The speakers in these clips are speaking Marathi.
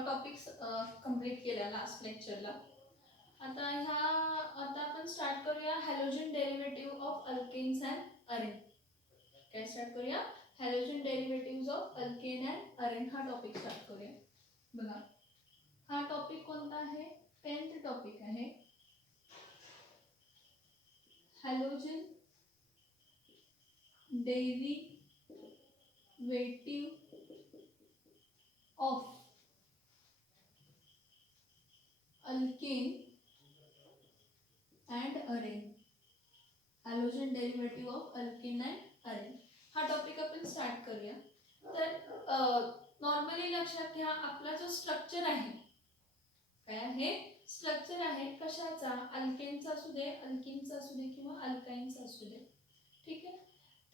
टॉपिक्स कंप्लीट केल्या लास्ट लेक्चरला. आता आपण स्टार्ट करूया halogen derivative of alkanes and arene. काय स्टार्ट करूया? Halogen derivative of alkane and arene हा टॉपिक स्टार्ट करूया. बघा, हा टॉपिक कोणता आहे? 10th टॉपिक आहे. Halogen derivative of alkane and arene. Halogen derivative of alkane and arene हा टॉपिक आपण स्टार्ट करूया. तर नॉर्मली लक्षात घ्या, आपला जो स्ट्रक्चर आहे काय आहे? स्ट्रक्चर आहे कशाचा? अल्केनचा असू दे, अल्किनचा असू दे किंवा अल्काइनचा असू दे. ठीक आहे.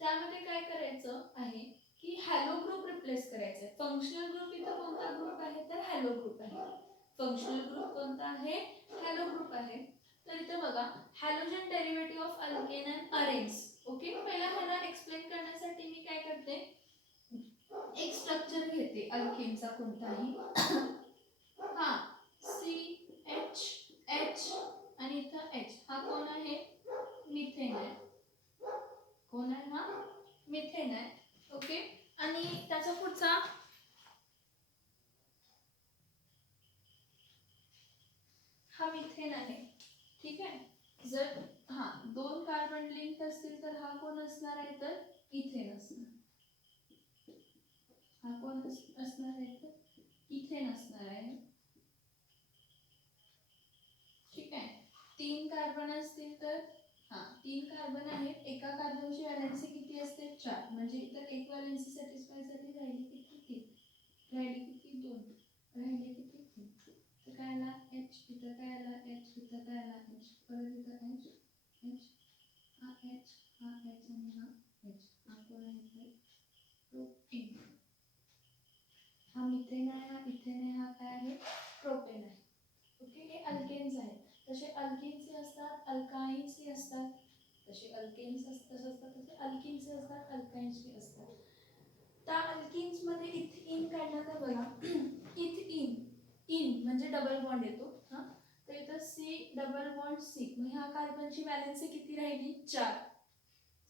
त्यामध्ये काय करायचं आहे की हॅलो ग्रुप रिप्लेस करायचा आहे. फंक्शनल ग्रुप इथं कोणता ग्रुप आहे? तर हॅलो ग्रुप आहे. फंक्शनल ग्रुप कोणता आहे? हॅलो ग्रुप आहे. तर इथं बघा, halogen derivative of alkane and arenes. Okay, पहिला ह्याला एक्सप्लेन करण्यासाठी मी काय करते, एक स्ट्रक्चर घेते अल्केनचा कोणताही. हा CH आणि इथं H. हा कोण आहे? मिथेन आहे. कोण आहे? हा मिथेन आहे. ओके, आणि त्याचा पुढचा हा मिथेन आहे. ठीक आहे. जर दोन कार्बन लिंक असतील तर हा कोण असणार आहे? तर इथेन असणार. हा कोण असणार आहे? तर इथेन असणार आहे. ठीक आहे. 3 कार्बन असतील तर 3 कार्बन आहेत. एका कार्बनची व्हॅलेन्सी किती असते? 4. म्हणजे इतर एक व्हॅलेन्सी सॅटिस्फाय झाली, राहिली किती? 3. राहिली किती? 2. राहिले किती? 3. तर काय आला? H. इथं काय आला? H. इथं काय आला? H. परत इथं H. H. हा H. हा H आणि हा H. हा कोण आहे? प्रोपेन. हा मिथेन आहे, हा इथेन आहे, हा काय आहे? प्रोपेन आहे. ओके, हे अल्केन्स आहेत. तसे अल्किन्स असतात, अल्काइन्स असतात. तसे अल्केन्स असतात, तसे अल्किन्स असतात, अल्काइन्स असतात. त्या अल्किन्स मध्ये इथीन काढण्याचा बघा, इन म्हणजे डबल बॉन्ड येतो. तर इथं C डबल बॉन्ड C. मग ह्या कार्बनची व्हॅलेन्सी किती राहिली? 4.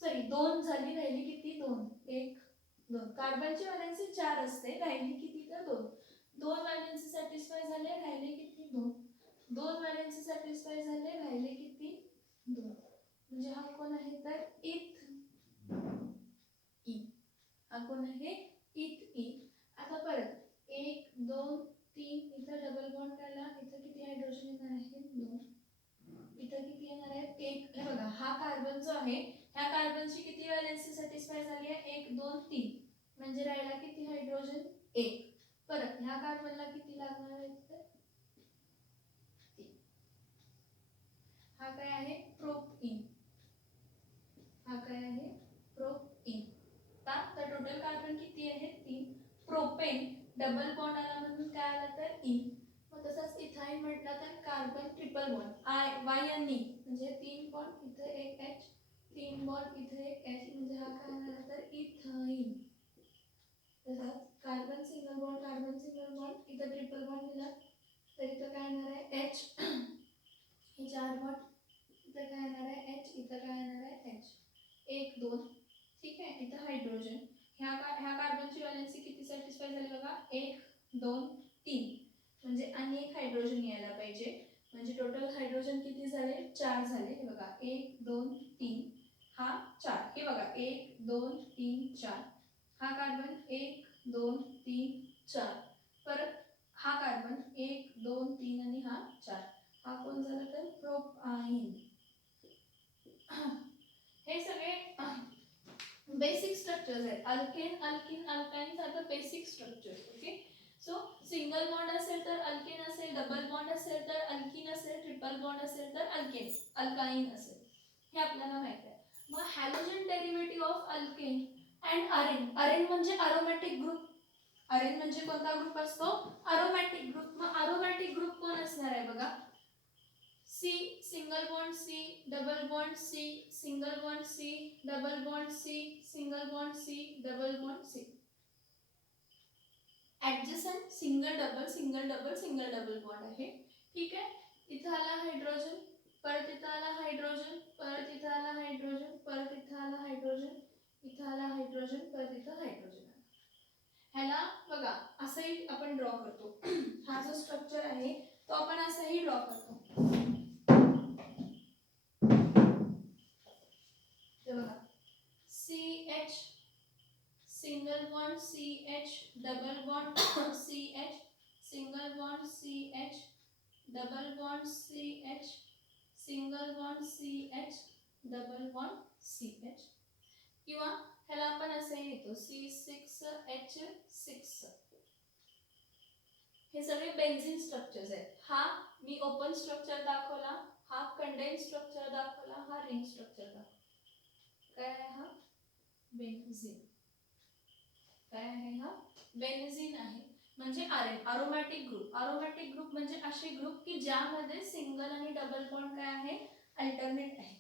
सॉरी 2 झाली, राहिली किती? 2. 1 2. कार्बनची व्हॅलेन्सी 4 असते, राहिली किती? तर 2. 2 व्हॅलेन्सी सॅटिस्फाय झाले, राहिले किती? 2. 2 व्हॅलेन्सी सॅटिस्फाय झाले, राहिले किती? 2. म्हणजे हा कोण आहे? तर इथ ई. हा कोण आहे? इथ ई. आता परत 1 2 3. इथं डबल बॉन्ड काढला, इथं किती हायड्रोजन येणार आहे? 2. इथं किती येणार आहे? 1. हे बघा, हा कार्बन जो आहे, ह्या कार्बनची किती व्हॅलेन्सी सॅटिस्फाय झाली आहे? 1 2 3. म्हणजे राहिला किती हायड्रोजन? 1. परत ह्या कार्बनला किती लागणार आहे? हा काय आहे? प्रोपइन. हा काय आहे? प्रोपइन. तर टोटल कार्बन किती आहे? 3. प्रोपेन डबल बॉन्ड आला म्हणून काय आला? तर इन. मग तसंच इथाइन म्हटलं तर कार्बन ट्रिपल बॉन्ड Y आणि E म्हणजे 3 बॉन्ड, इथे एक H. 3 बॉन्ड, इथे एक H. म्हणजे हा काय आला? तर इथाइन. तसंच carbon single bond, carbon single bond, इथं ट्रिपल बॉन्ड दिला तर इथं काय येणार आहे? H. हे 4 बॉन्ड, इथं काय येणार आहे? H. इथं काय येणार आहे? H. 1 2. ठीक आहे. इथं हायड्रोजन. ह्या कार्बनची व्हॅलेन्सी किती सॅटिस्फाय झाली बघा? 1 2 3. म्हणजे आणि एक हायड्रोजन यायला पाहिजे. म्हणजे टोटल हायड्रोजन किती झाले? 4 झाले. हे बघा, 1 2 3. हा 4. हे बघा, 1 2 3 4. हा कार्बन 1 2 3 4. परत हा कार्बन 1 2 3 आणि हा 4. हा कोण झाला? तर प्रोपाइन. हे सगळे बेसिक स्ट्रक्चर्स आहेत. Alkane alkene alkynes are the basic structures. Okay, so single bond असेल तर अल्केन असेल, डबल बॉन्ड असेल तर अल्किन असेल, ट्रिपल बॉन्ड असेल तर अल्केन अल्काइन असेल. हे आपल्याला माहिती आहे. मग halogen derivative of alkane and arene. Arene म्हणजे अरोमॅटिक ग्रुप. अरेन म्हणजे कोणता ग्रुप असतो? Aromatic group. मग अरोमॅटिक ग्रुप कोण असणार आहे बघा? C single bond C double bond C single bond C double bond C single bond C double bond C. Adjacent single double single double single double bond आहे. ठीक आहे. इथं आला हायड्रोजन, परत इथं आला हायड्रोजन, परत इथं आला हायड्रोजन, परत इथं आला हायड्रोजन, इथं आला हायड्रोजन, परत इथं हायड्रोजन. ह्याला बघा असंही आपण ड्रॉ करतो. हा जो स्ट्रक्चर आहे तो आपण असंही ड्रॉ करतो. बघा CH single bond CH double bond CH single bond CH double bond CH single bond CH double bond CH. किंवा ह्याला आपण असंही लिहितो C6H6. हे सगळे बेन्झीन स्ट्रक्चर्स आहेत. हा मी ओपन स्ट्रक्चर दाखवला, हा कंडेन्स स्ट्रक्चर दाखवला, हा रिंग स्ट्रक्चर दाखवला. काय आहे हा? बेन्झीन. काय आहे हा? बेन्झीन आहे. म्हणजे अरोमॅटिक ग्रुप. अरोमॅटिक ग्रुप म्हणजे असे ग्रुप की ज्यामध्ये सिंगल आणि डबल बॉन्ड काय आहे? अल्टरनेट आहे.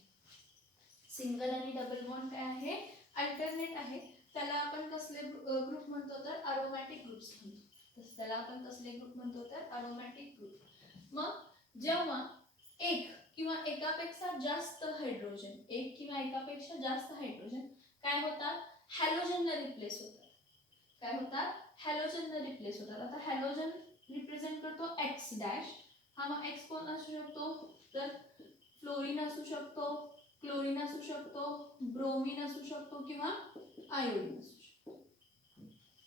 सिंगल आणि डबल बॉन्ड काय आहे? अल्टरनेट आहे. त्याला आपण कसले ग्रुप म्हणतो? तर अरोमॅटिक ग्रुप्स म्हणतो. तर त्याला आपण कसले ग्रुप म्हणतो? तर अरोमॅटिक ग्रुप. मग जेव्हा एक किंवा एकापेक्षा जास्त हायड्रोजन, एक किंवा एकापेक्षा जास्त हायड्रोजन काय होतात? हॅलोजनला रिप्लेस होतात. काय होतात? हॅलोजनला रिप्लेस होतात. आता हॅलोजन रिप्रेझेंट करतो X डॅश. हा मग X कोण असू शकतो? तर फ्लोरीन असू शकतो, क्लोरीन असू शकतो, ब्रोमीन असू शकतो किंवा आयोडीन असू शकतो.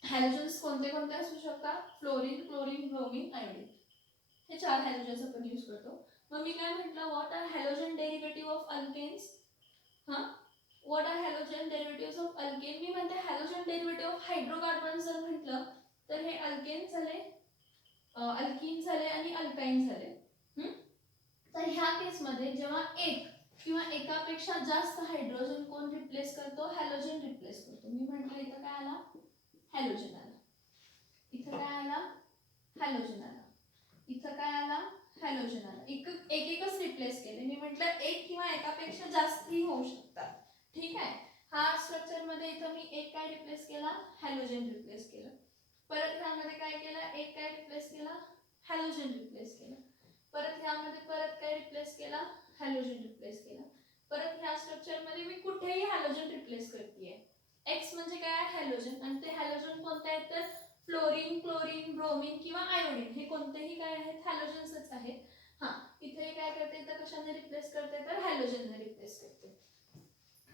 हॅलोजन्स कोणते कोणते असू शकतात? Fluorine, chlorine, bromine, iodine. हे 4 हॅलोजन्स आपण यूज करतो. मग मी काय म्हटलं? What are halogen derivative of alkanes? What are halogen derivatives of alkane? मी म्हणते हॅलोजन डेरिव्हेटिव्ह ऑफ हायड्रोकार्बन्स जर म्हटलं तर हे अल्केन झाले, अल्कीन झाले आणि अल्काइन झाले. तर ह्या केसमध्ये जेव्हा एक किंवा एकापेक्षा जास्त हायड्रोजन कोण रिप्लेस करतो? हॅलोजन रिप्लेस करतो. मी म्हटलं इथं काय आला? हॅलोजन आला. इथं काय आला? हॅलोजन आला. इथं काय आला? हॅलोजन आला. एकच रिप्लेस केले. मी म्हटलं एक किंवा एकापेक्षा जास्तही होऊ शकतात. ठीक आहे. हा स्ट्रक्चर मध्ये इथं मी एक काय रिप्लेस केला? हॅलोजन रिप्लेस केलं. परत ह्यामध्ये काय केलं? एक काय रिप्लेस केला? हॅलोजन रिप्लेस केलं. परत ह्यामध्ये परत काय रिप्लेस केला? हॅलोजन रिप्लेस केला. परत ह्या स्ट्रक्चर मध्ये मी कुठेही हॅलोजन रिप्लेस करतेय. X म्हणजे काय? हॅलोजन. आणि ते हॅलोजन कोणते आहेत? तर फ्लोरीन, क्लोरीन, ब्रोमीन किंवा आयोडीन हे कोणतेही काय आहेत? हॅलोजन्सच आहेत. इथे काय करते तर कशाने रिप्लेस करते? तर हॅलोजनने रिप्लेस करते.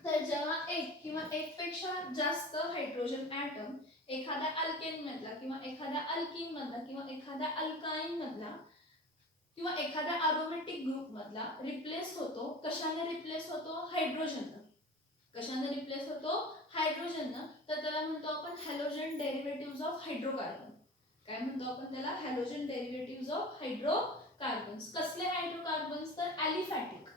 तर जेव्हा एक किंवा एकपेक्षा जास्त हायड्रोजन ॲटम एखाद्या अल्केन मधला किंवा एखाद्या अल्कीन मधला किंवा एखाद्या अल्काइन मधला किंवा एखाद्या अरोमॅटिक ग्रुप मधला रिप्लेस होतो, कशाने रिप्लेस होतो? हायड्रोजननं. कशाने रिप्लेस होतो? हायड्रोजननं. तर त्याला म्हणतो आपण हॅलोजन डेरिव्हेटिव्हज ऑफ हायड्रोकार्बन. काय म्हणतो आपण त्याला? Halogen derivatives of hydrocarbons. कसले हायड्रोकार्बन्स? तर ॲलिफॅटिक.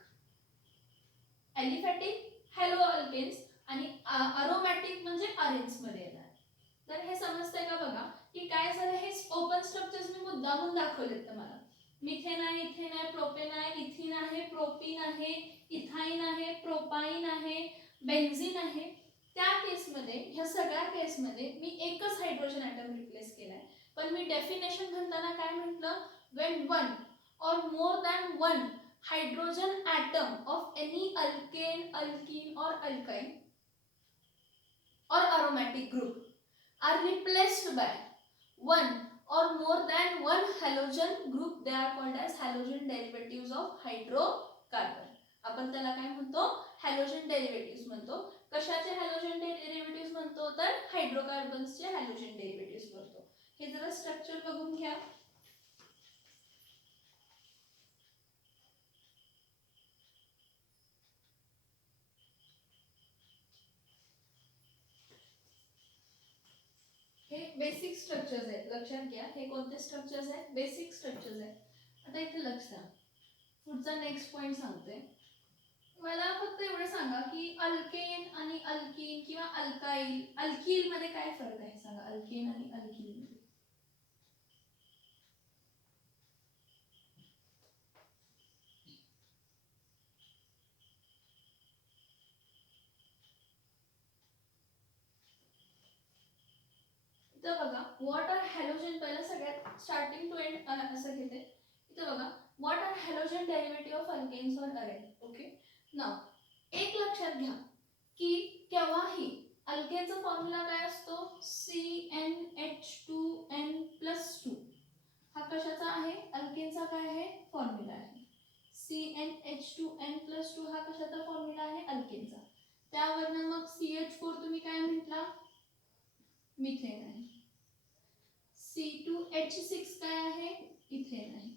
ॲलिफॅटिक हॅलो अल्केन्स आणि अरोमॅटिक म्हणजे अरेन्स मध्ये येणार. तर हे समजतंय का? बघा की काय झालं. हे ओपन स्ट्रक्चर्स मी मुद्दामून दाखवलेत तुम्हाला. मिथेन आहे, इथेन आहे, प्रोपेन आहे, इथिन आहे, प्रोपीन आहे, इथाइन आहे, प्रोपाइन आहे, बेन्झीन आहे. त्या केसमध्ये ह्या सगळ्या केसमध्ये मी एकच हायड्रोजन ॲटम रिप्लेस केलाय. पण मी डेफिनेशन म्हणताना काय म्हटलं? When one or more than one hydrogen atom of any alkane, alkene or alkyne or aromatic group are replaced by one or more than one halogen group, they are called as halogen derivatives of hydrocarbon. आपण त्याला काय म्हणतो? हॅलोजन डेरिव्हेटिव्हज म्हणतो. कशाचे हॅलोजन डेरिव्हेटिव्हज म्हणतो? तर हायड्रोकार्बन्सचे हॅलोजन डेरिव्हेटिव्हज म्हणतो. हे जरा स्ट्रक्चर बघून घ्या. हे बेसिक स्ट्रक्चर्स आहेत. लक्षात घ्या. हे कोणते स्ट्रक्चर्स आहेत? बेसिक स्ट्रक्चर्स आहेत. आता इथे लक्ष द्या. पुढचा नेक्स्ट पॉइंट सांगते. मला फक्त एवढं सांगा की अल्केन आणि अल्कीन किंवा अल्काइल, अल्कील मध्ये काय फरक आहे? सांगा अल्केन आणि अल्कील मध्ये. इथं बघा व्हॉट आर हॅलोजन, पहिलं सगळ्यात स्टार्टिंग टू एंड असं घेते. इथं बघा what are halogen derivative of alkanes or arene. Okay, नाव एक लक्षात घ्या की केव्हाही अल्केनचा फॉर्म्युला काय असतो, CnH2n+2. हा कशाचा आहे, अल्केनचा काय आहे फॉर्म्युला आहे. CnH2n+2 हा कशाचा फॉर्म्युला आहे, अल्केनचा. त्यावरनं मग CH4 तुम्ही काय म्हटला, मिथेन आहे. C2H6 काय आहे, इथेन आहे.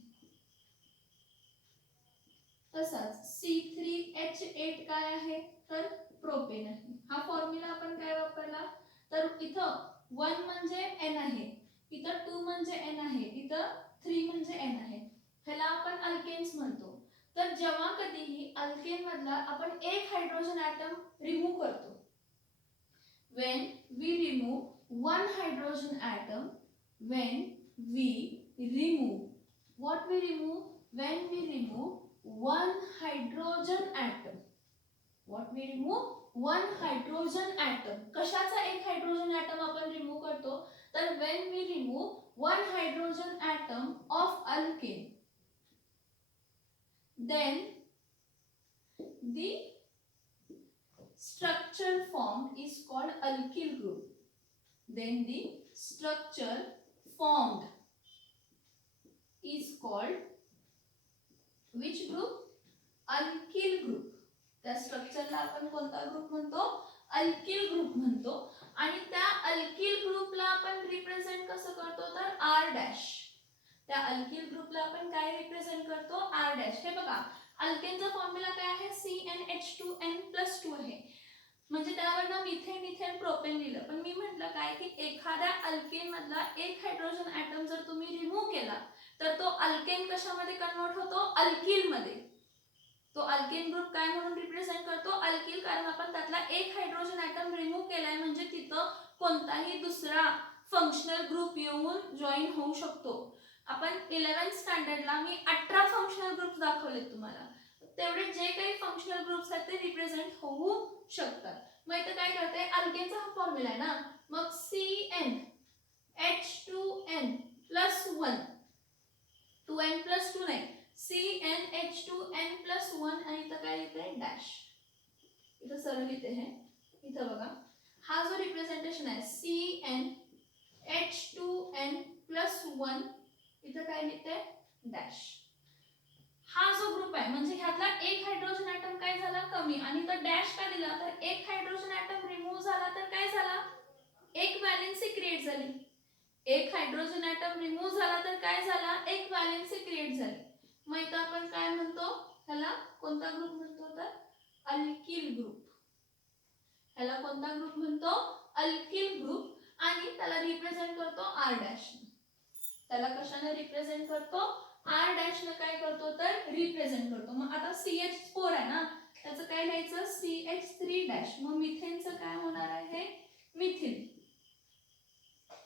तसाच C3H8 काय आहे, तर प्रोपेन आहे. हा फॉर्म्युला आपण काय वापरला, तर इथं 1 म्हणजे N आहे, इथं 2 म्हणजे N आहे, इथं 3 म्हणजे N आहे. ह्याला आपण अल्केन्स म्हणतो. तर जेव्हा कधीही अल्केन मधला आपण एक हायड्रोजन ॲटम रिमूव्ह करतो, when we remove one hydrogen atom, when we remove, what we remove, when we remove one hydrogen atom, what we remove, one hydrogen atom. कशाचा एक हायड्रोजन ॲटम आपण रिमूव्ह करतो, तर when we remove one hydrogen atom of alkane, then the structure formed is called alkyl group. Then the structure formed is called which group, alkyl group. त्या स्ट्रक्चरला आपण कोणता ग्रुप म्हणतो, अल्किल ग्रुप म्हणतो. आणि त्या अल्किल ग्रुपला आपण रिप्रेझेंट कसं करतो, तर R डॅश. त्या अल्किल ग्रुपला आपण काय रिप्रेझेंट करतो, R डॅश. हे बघा अल्केनचा फॉर्म्युला काय आहे, CnH2n+2 आहे, म्हणजे त्यावरनं मिथेन इथेन प्रोपेन लिहिलं. पण मी म्हटलं काय की एखाद्या अल्केन मधला एक हायड्रोजन ॲटम जर तुम्ही रिमूव्ह केला तर तो अल्केन कशामध्ये कन्वर्ट होतो, अल्किल मध्ये. तो अल्केन ग्रुप काय म्हणून रिप्रेझेंट करतो, अल्किल, कारण आपण त्यातला एक हायड्रोजन ॲटम रिमूव्ह केलाय, म्हणजे तिथं कोणताही दुसरा फंक्शनल ग्रुप येऊन जॉईन होऊ शकतो. आपण 11th स्टँडर्डला मी 18 फंक्शनल ग्रुप्स दाखवलेत तुम्हाला. तेवढे जे काही फंक्शनल ग्रुप्स आहेत ते रिप्रेझेंट होऊ शकतात. मग इथं काय करते, अल्केनचा हा फॉर्म्युला आहे ना, मग CnH2n+1, 2n+2 नाही, CnH2n+1 आणि इथं काय येते डॅश. इथं सरळ लिहिते हे, इथं बघा हा जो रिप्रेझेंटेशन आहे CnH2n+1, इथं काय लिहिते डॅश. हा जो ग्रुप आहे म्हणजे ह्यातला एक हायड्रोजन ॲटम काय झाला, कमी, आणि इथं डॅश का दिला, तर एक हायड्रोजन ॲटम रिमूव्ह झाला तर काय झाला, एक व्हॅलेन्सी क्रिएट झाली. एक हायड्रोजन ॲटम रिमूव्ह झाला तर काय झाला, एक व्हॅलेन्सी क्रिएट झाली. मग इथं आपण काय म्हणतो, ह्याला कोणता ग्रुप म्हणतो, तर अल्किल ग्रुप. ह्याला कोणता ग्रुप म्हणतो, अल्किल ग्रुप. आणि त्याला रिप्रेझेंट करतो R डॅश. त्याला कशाने रिप्रेझेंट करतो, R डॅश ने काय करतो, तर रिप्रेझेंट करतो. मग आता CH4 आहे ना, त्याचं काय लिहायचं, CH3 डॅश. मग मिथेनचं काय होणार आहे, मिथिल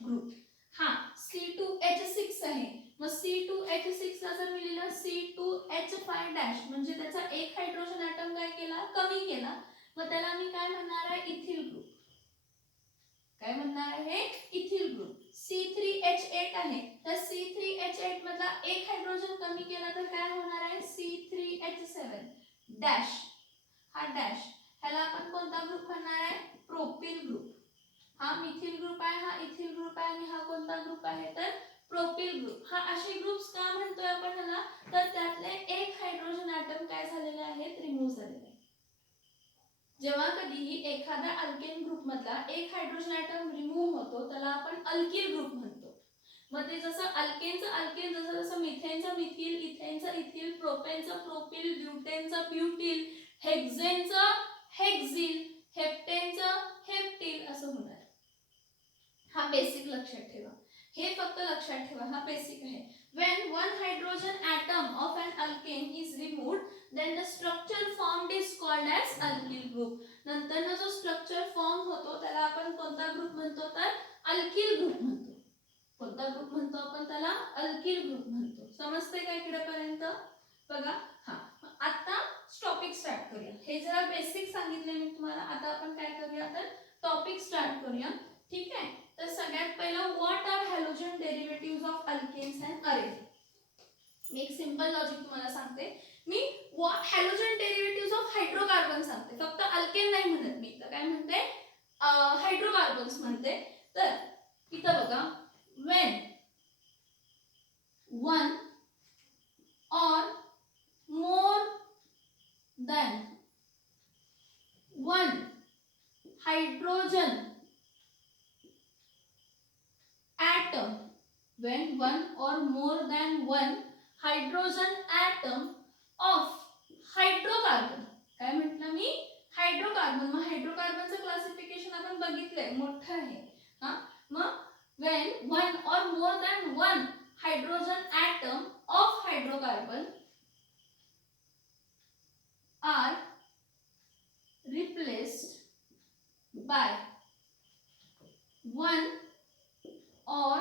ग्रुप. हा C2H6 आहे, मग C2H6 ला जर मी लिहिलं C2H5 डॅश, म्हणजे त्याचा एक हायड्रोजन ॲटम काय केला, कमी केला. मग त्याला मी काय म्हणणार आहे, इथिल ग्रुप. काय म्हणणार आहे, इथिल ग्रुप. C3H8 आहे, तर C3H8 मधला एक हायड्रोजन कमी केला तर काय होणार आहे, C3H7 डॅश. हा डॅश, ह्याला आपण कोणता ग्रुप म्हणणार आहे, प्रोपिल ग्रुप. हा मिथिल ग्रुप आहे, हा इथिल ग्रुप आहे, आणि हा कोणता ग्रुप आहे, तर प्रोपिल ग्रुप. हा असे ग्रुप्स का म्हणतोय आपण ह्याला, तर त्यातले एक हायड्रोजन ॲटम काय झालेले आहेत, रिमूव्ह झालेले. जेव्हा कधीही एखाद्या अल्केन ग्रुप मधला एक हायड्रोजन ॲटम रिमूव्ह होतो त्याला आपण अल्किल ग्रुप म्हणतो. मग ते जसं अल्केनचं अल्केन, जसं जसं मिथेनचं मिथिल, इथेनचं इथिल, प्रोपेनचं प्रोपिल, ब्युटेनचं ब्युटिल, हेक्सेनचं हेक्झिल, हेप्टेनचं हेप्टिल असं होणार. हा बेसिक लक्षात ठेवा, हे फक्त लक्षात ठेवा, हा बेसिक आहे. When one hydrogen atom of an alkane is removed, then the structure formed is called as alkyl group. नंतर जो स्ट्रक्चर फॉर्म होतो त्याला आपण कोणता ग्रुप म्हणतो, तर अल्किल ग्रुप म्हणतो. कोणता ग्रुप म्हणतो आपण त्याला, अल्किल ग्रुप म्हणतो. समजते का इकडे पर्यंत, बघा. हा आता टॉपिक स्टार्ट करूया. हे जरा बेसिक सांगितले मी तुम्हाला, आता आपण काय करूया, तर टॉपिक स्टार्ट करूया. ठीक आहे, तर सगळ्यात पहिला हॅलोजन डेरिव्हेटिव्ह ऑफ हायड्रोकार्बन सांगते, फक्त अल्केन नाही म्हणत मी, तर काय म्हणते हायड्रोकार्बन्स म्हणते. तर इथं बघा, when one or more than one hydrogen atom, when one or more than one hydrogen atom of hydrocarbon, काय म्हटलं मी हायड्रोकार्बन. मग हायड्रोकार्बनचं क्लासिफिकेशन आपण बघितलंय, मोठं आहे हा. मग when one or more than one hydrogen atom of hydrocarbon are replaced by one or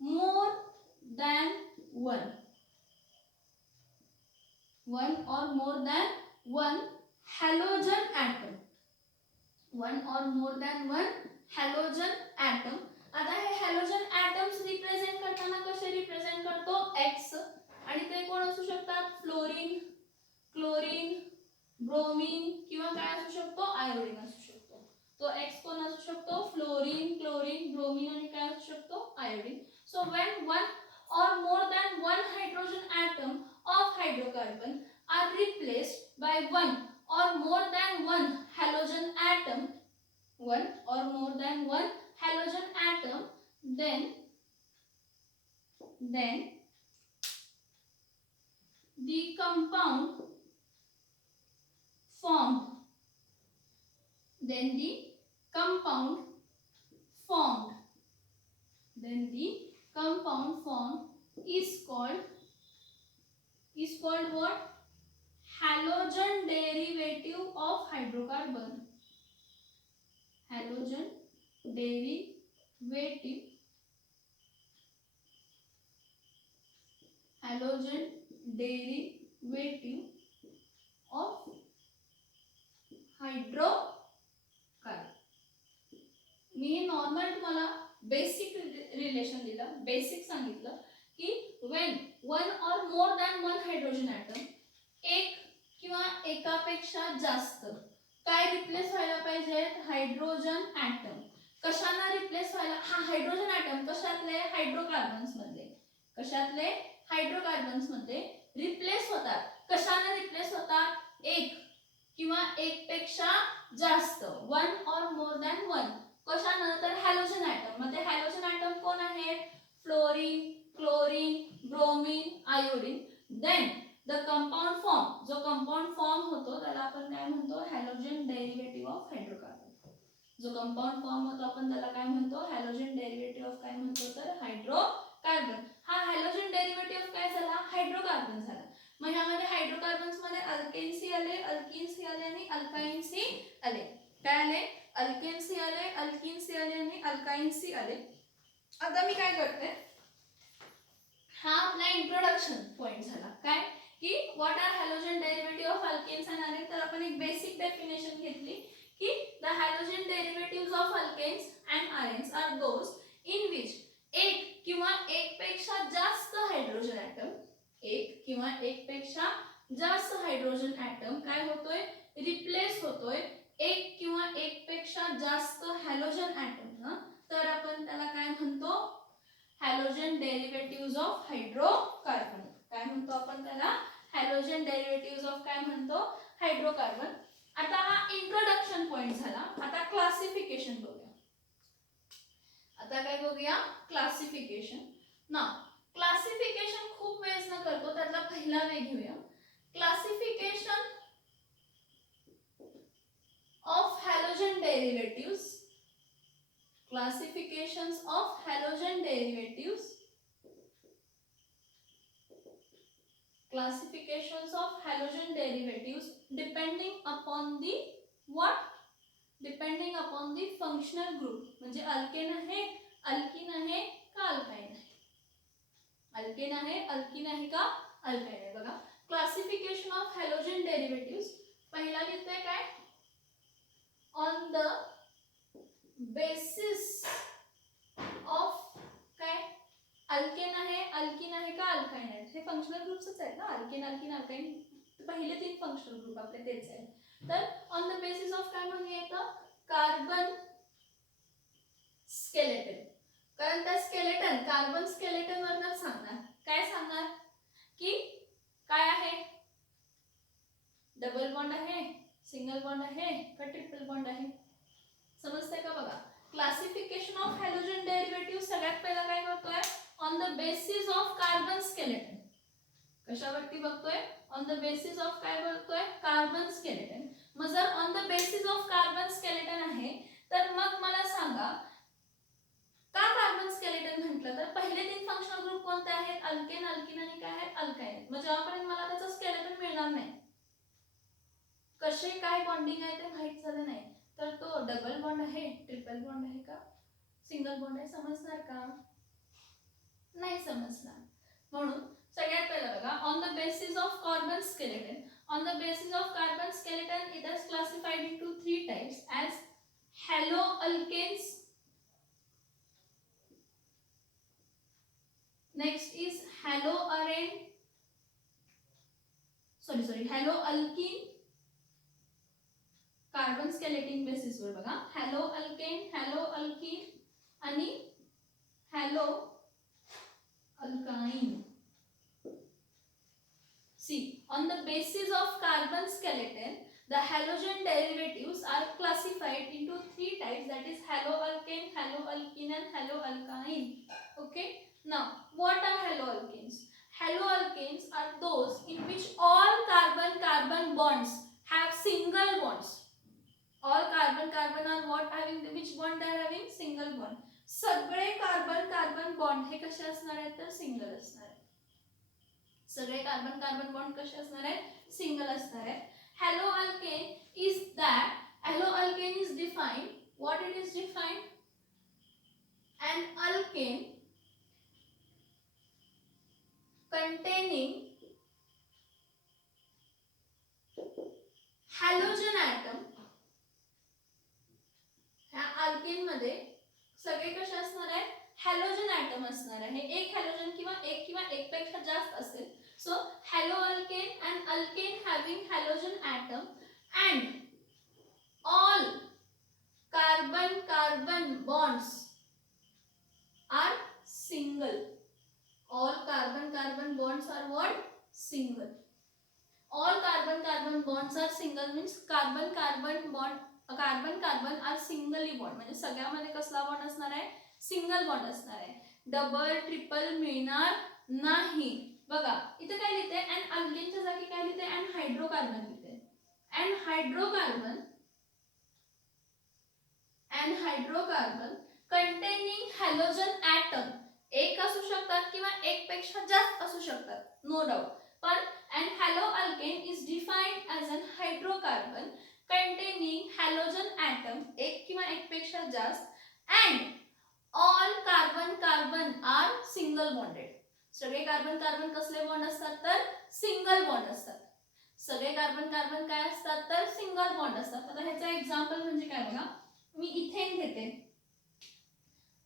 more than one or more than one halogen atom, one or more than one halogen atom. आता हे हॅलोजन ॲटम्स रिप्रेझेंट करताना कसे रिप्रेझेंट करतो, एक्स, आणि ते कोण असू शकतात, फ्लोरीन, क्लोरीन, ब्रोमीन किंवा काय असू शकतो, आयोडीन असू शकतो. तो एक्स कोण असू शकतो, फ्लोरीन, क्लोरीन, ब्रोमीन आणि काय असू शकतो, iodine. So when one or more than one hydrogen atom of hydrocarbon are replaced by one or more than one halogen atom, one or more than one halogen atom, then the compound formed, then the compound formed is called what, halogen derivative of hydrocarbon, halogen derivative of hydrocarbon. Me normal तुम्हाला बेसिक रिलेशन दिलं, बेसिक सांगितलं की when one or more than one hydrogen atom, एक किंवा एकापेक्षा जास्त काय रिप्लेस व्हायला पाहिजे, हायड्रोजन ॲटम. कशाला रिप्लेस व्हायला, हा हायड्रोजन ॲटम कशातले, हायड्रोकार्बन्स मध्ये, कशातले, हायड्रोकार्बन्स मध्ये रिप्लेस होतात. कशाने रिप्लेस होतात, एक किंवा एक पेक्षा जास्त, one or more than one. कशाने, तर हॅलोजन ॲटम. मग ते हॅलोजन ॲटम कोण आहेत, fluorine, chlorine, bromine, iodine. Then the compound form, जो कंपाऊंड फॉर्म होतो त्याला आपण काय म्हणतो, हॅलोजन डेरिव्हेटिव्ह ऑफ हायड्रोकार्बन. जो कंपाऊंड फॉर्म होतो आपण त्याला काय म्हणतो, हॅलोजन डेरिव्हेटिव्ह ऑफ काय म्हणतो, तर हायड्रोकार्बन. हा हॅलोजन डेरिव्हेटिव्ह ऑफ काय झाला, हायड्रोकार्बन झाला. मग ह्यामध्ये हायड्रोकार्बन्स मध्ये अल्केन्सी आले, अल्किन्सी आले आणि अल्काइन्सी आले. काय आले, अल्केन्सी आले, अल्किन्सी आले आणि अल्काइन्सी आले. आता मी काय करते, हा आपला इंट्रोडक्शन पॉइंट झाला. काय की what are halogen derivative of alkanes and arenes. तर आपण एक बेसिक डेफिनेशन घेतली की the halogen derivatives of alkanes and arenes are those in which एक किंवा एक पेक्षा जास्त हायड्रोजन ॲटम, एक किंवा एक पेक्षा जास्त हायड्रोजन ॲटम काय होतोय, रिप्लेस होतोय एक किंवा एक पेक्षा जास्त हॅलोजन ॲटम. तर आपण त्याला काय म्हणतो, हॅलोजन डेरिव्हेटिव्हज ऑफ हायड्रोकार्बन. काय म्हणतो आपण त्याला, हॅलोजन डेरिव्हेटिव्हज ऑफ काय म्हणतो, हायड्रोकार्बन. आता हा इंट्रोडक्शन पॉइंट झाला. आता क्लासिफिकेशन बघूया. आता काय बघूया, क्लासिफिकेशन. ना क्लासिफिकेशन खूप वेळेस न करतो, त्यातला पहिला वे घेऊया. Classification of halogen derivatives, classifications of halogen derivatives, classifications of halogen derivatives depending upon the what, depending upon the functional group. म्हणजे अल्केन आहे, अल्किन आहे का अल्काइन आहे, अल्केन आहे, अल्किन आहे का अल्काइन आहे. बघा क्लासिफिकेशन ऑफ हॅलोजन डेरिव्हेटिव्हज. पहिला लिहितोय काय, ऑन द बेसिस ऑफ काय, अल्केन आहे, अल्किन आहे का अल्काइन आहे. हे फंक्शनल ग्रुप्सच आहेत ना, अल्केन, अल्किन, अल्काइन पहिले 3 फंक्शनल ग्रुप आपले तेच आहे. तर ऑन द बेसिस ऑफ काय म्हणूया येतं कार्बन स्केलेटन. कारण त्या स्केलेटन कार्बन स्केलेटन वरच सांगणार. काय सांगणार की काय आहे, डबल बॉन्ड आहे, सिंगल बॉन्ड आहे का ट्रिपल बॉन्ड आहे. समजतंय का बघा. क्लासिफिकेशन ऑफ हॅलोजन डेरिव्हेटिव्ह सगळ्यात पहिला काय करतोय on the basis of carbon skeleton. कशावरती बघतोय ऑन द बेसिस ऑफ काय बघतोय कार्बन स्केलेटन. मग जर on the basis of carbon skeleton आहे तर मग मला सांगा का कार्बन स्केलेटन म्हटलं तर पहिले 3 फंक्शनल ग्रुप कोणते आहेत अल्केन, अल्किन आणि काय आहेत अल्काइन. मग जेव्हापर्यंत मला त्याचं स्केलेटन मिळणार नाही, कसे काय बॉन्डिंग आहे ते माहित झालं नाही, तर तो डबल बॉन्ड आहे, ट्रिपल बॉन्ड आहे का सिंगल बॉन्ड आहे समजणार का, नाही समजणार. म्हणून सगळ्यात पहिला बघा on the basis of carbon skeleton. On the basis of carbon skeleton it is classified into 3 types as haloalkanes, next is haloarene, haloalkene. Carbon skeleton basis वर बघा हॅलोअल्केन, हॅलोअल्कीन आणि hello alkyne. See, on the basis of carbon skeleton, the halogen derivatives are classified into 3 types, that is haloalkane, haloalkene and haloalkyne. Okay, now what are haloalkanes? Haloalkanes are those in which all carbon carbon bonds have single bonds. All carbon carbon are what having, which bond they are having, single bond. सगळे कार्बन कार्बन बॉन्ड हे कसे असणार आहेत तर सिंगल असणार आहेत. सगळे कार्बन कार्बन बॉन्ड कसे असणार आहेत सिंगल असणार आहेत. Haloalkane is that, haloalkane is defined, what it is defined, an alkane containing halogen atom. ह्या अल्केन मध्ये सगळे कसे असणार आहेत हॅलोजन ॲटम असणार आहे. एक हॅलोजन किंवा एक पेक्षा जास्त असेल. So haloalkane and alkane having halogen atom and all carbon carbon bonds are single. All carbon carbon bonds are what single. All carbon carbon bonds are single means carbon carbon bond, carbon carbon are singly bond म्हणजे सगळ्यामध्ये कसला बॉन्ड असणार आहे सिंगल बॉन्ड असणार आहे. डबल ट्रिपल मिळणार नाही. बघा इथे काय लिहिते अँड अल्केनच्या जागी काय लिहिते अँड हायड्रोकार्बन लिहिते. And hydrocarbon containing halogen atom एक असू शकतात किंवा एक पेक्षा जास्त असू शकतात नो डाऊट. पण and haloalkane is defined as an hydrocarbon containing halogen atom एक किंवा एक पेक्षा जास्त and all carbon carbon are single bonded. सगळे कार्बन कार्बन कसले बॉन्ड असतात तर सिंगल बॉन्ड असतात. सगळे कार्बन कार्बन काय असतात तर सिंगल बॉन्ड असतात. आता ह्याचा एक्झाम्पल म्हणजे काय बघा मी इथेन घेते.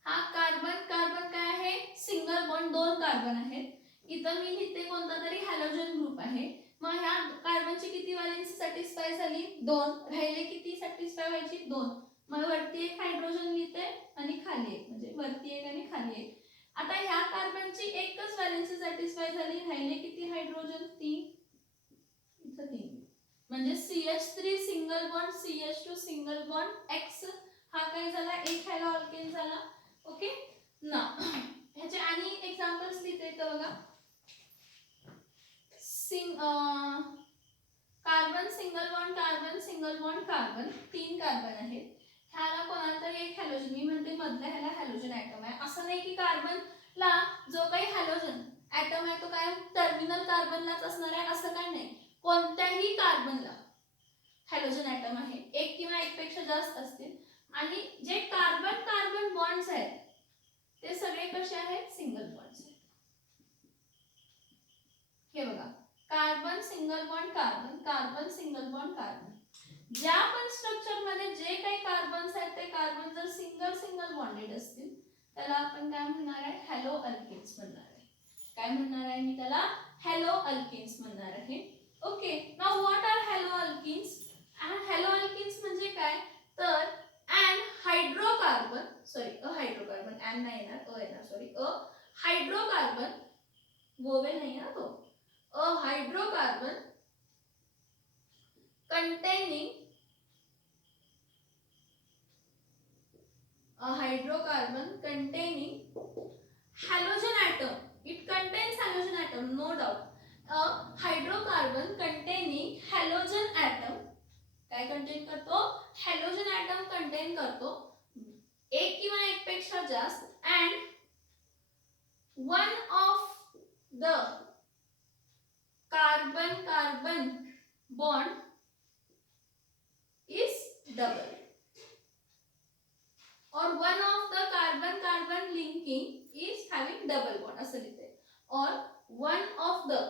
हा कार्बन कार्बन काय आहे सिंगल बॉन्ड 2 कार्बन आहेत. इथं मी लिहिते कोणता तरी हॅलोजन ग्रुप आहे. मग ह्या कार्बनची किती व्हॅलेन्सी सॅटिस्फाय झाली 2, राहिले किती सॅटिस्फाय व्हायची 2. मग वरती एक हायड्रोजन लिहिते आणि खाली एक म्हणजे वरती एक आणि खाली एक. आता ह्या कार्बनची एकच व्हॅलेन्सी सॅटिस्फाय झाली, राहिले किती हायड्रोजन 3, इथं 3 म्हणजे CH3 single bond CH2 single bond X हा काय झाला एक हॅलोअल्केन झाला. ओके ना ह्याचे आणि एक्झाम्पल्स लिहिते तर बघा carbon single bond carbon single bond carbon 3 carbon आहेत. ह्याला कोणाला तरी एक हॅलोजन मी म्हणते मधल्या ह्याला हॅलोजन ॲटम आहे. असं नाही की कार्बनला जो काही हॅलोजन ॲटम आहे तो काय टर्मिनल कार्बनलाच असणार आहे असं काय नाही. कोणत्याही कार्बनला हॅलोजन ॲटम आहे एक किंवा एक पेक्षा जास्त असतील आणि जे कार्बन कार्बन बॉन्ड्स आहेत ते सगळे कसे आहेत सिंगल बॉन्ड्स आहेत. हे बघा carbon single bond carbon carbon single bond carbon. ज्या पण स्ट्रक्चर मध्ये जे काही कार्बन्स आहेत ते कार्बन जर सिंगल सिंगल बॉन्डेड असतील त्याला आपण काय म्हणणार आहे हॅलोअल्केन्स म्हणणार आहे. काय म्हणणार आहे मी त्याला हॅलोअल्केन्स म्हणणार आहे. Okay, now what are haloalkenes? And haloalkenes म्हणजे काय? तर and hydrocarbon, sorry a hydrocarbon, and नाही येणार, अ येणार, सॉरी अ हायड्रोकार्बन, वोवेल नाही ना तो, अ hydrocarbon containing a hydrocarbon containing halogen atom. It contains halogen atom, no doubt. A hydrocarbon containing halogen atom काय कंटेन करतो? हॅलोजन ॲटम कंटेन करतो, एक किंवा एक पेक्षा जास्त, and one of the carbon carbon bond is double, or one of the carbon carbon linking is having double bond असं लिहिते, or one of the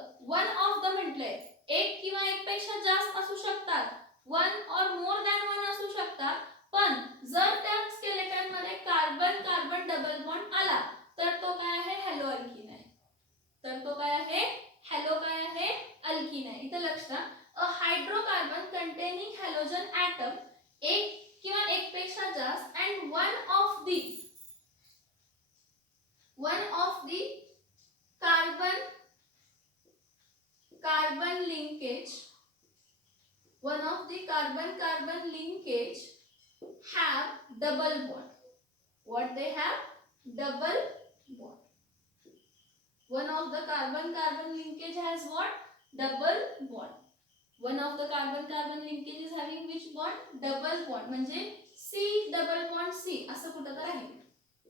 म्हटले एक किंवा एक पेक्षा जास्त असू शकतात, one or more than one असू शकतात, पण जर त्या स्केलेटन मध्ये कार्बन कार्बन डबल बॉन्ड आला तर तो काय आहे? हॅलो अल्किन आहे. तर तो काय आहे? हॅलो काय आहे? अल्किन आहे. इथे लक्ष द्या, अ हायड्रोकार्बन कंटेनिंग हॅलोजन ॲटम, एक किंवा एक पेक्षा जास्त, and one of the carbon carbon linkage, one of the carbon carbon linkage have double bond. What they have? Double bond. One of the carbon carbon linkage has what? Double bond. One of the carbon carbon linkage is having which bond? Double bond. म्हणजे C double bond C असं कुठं तर आहे.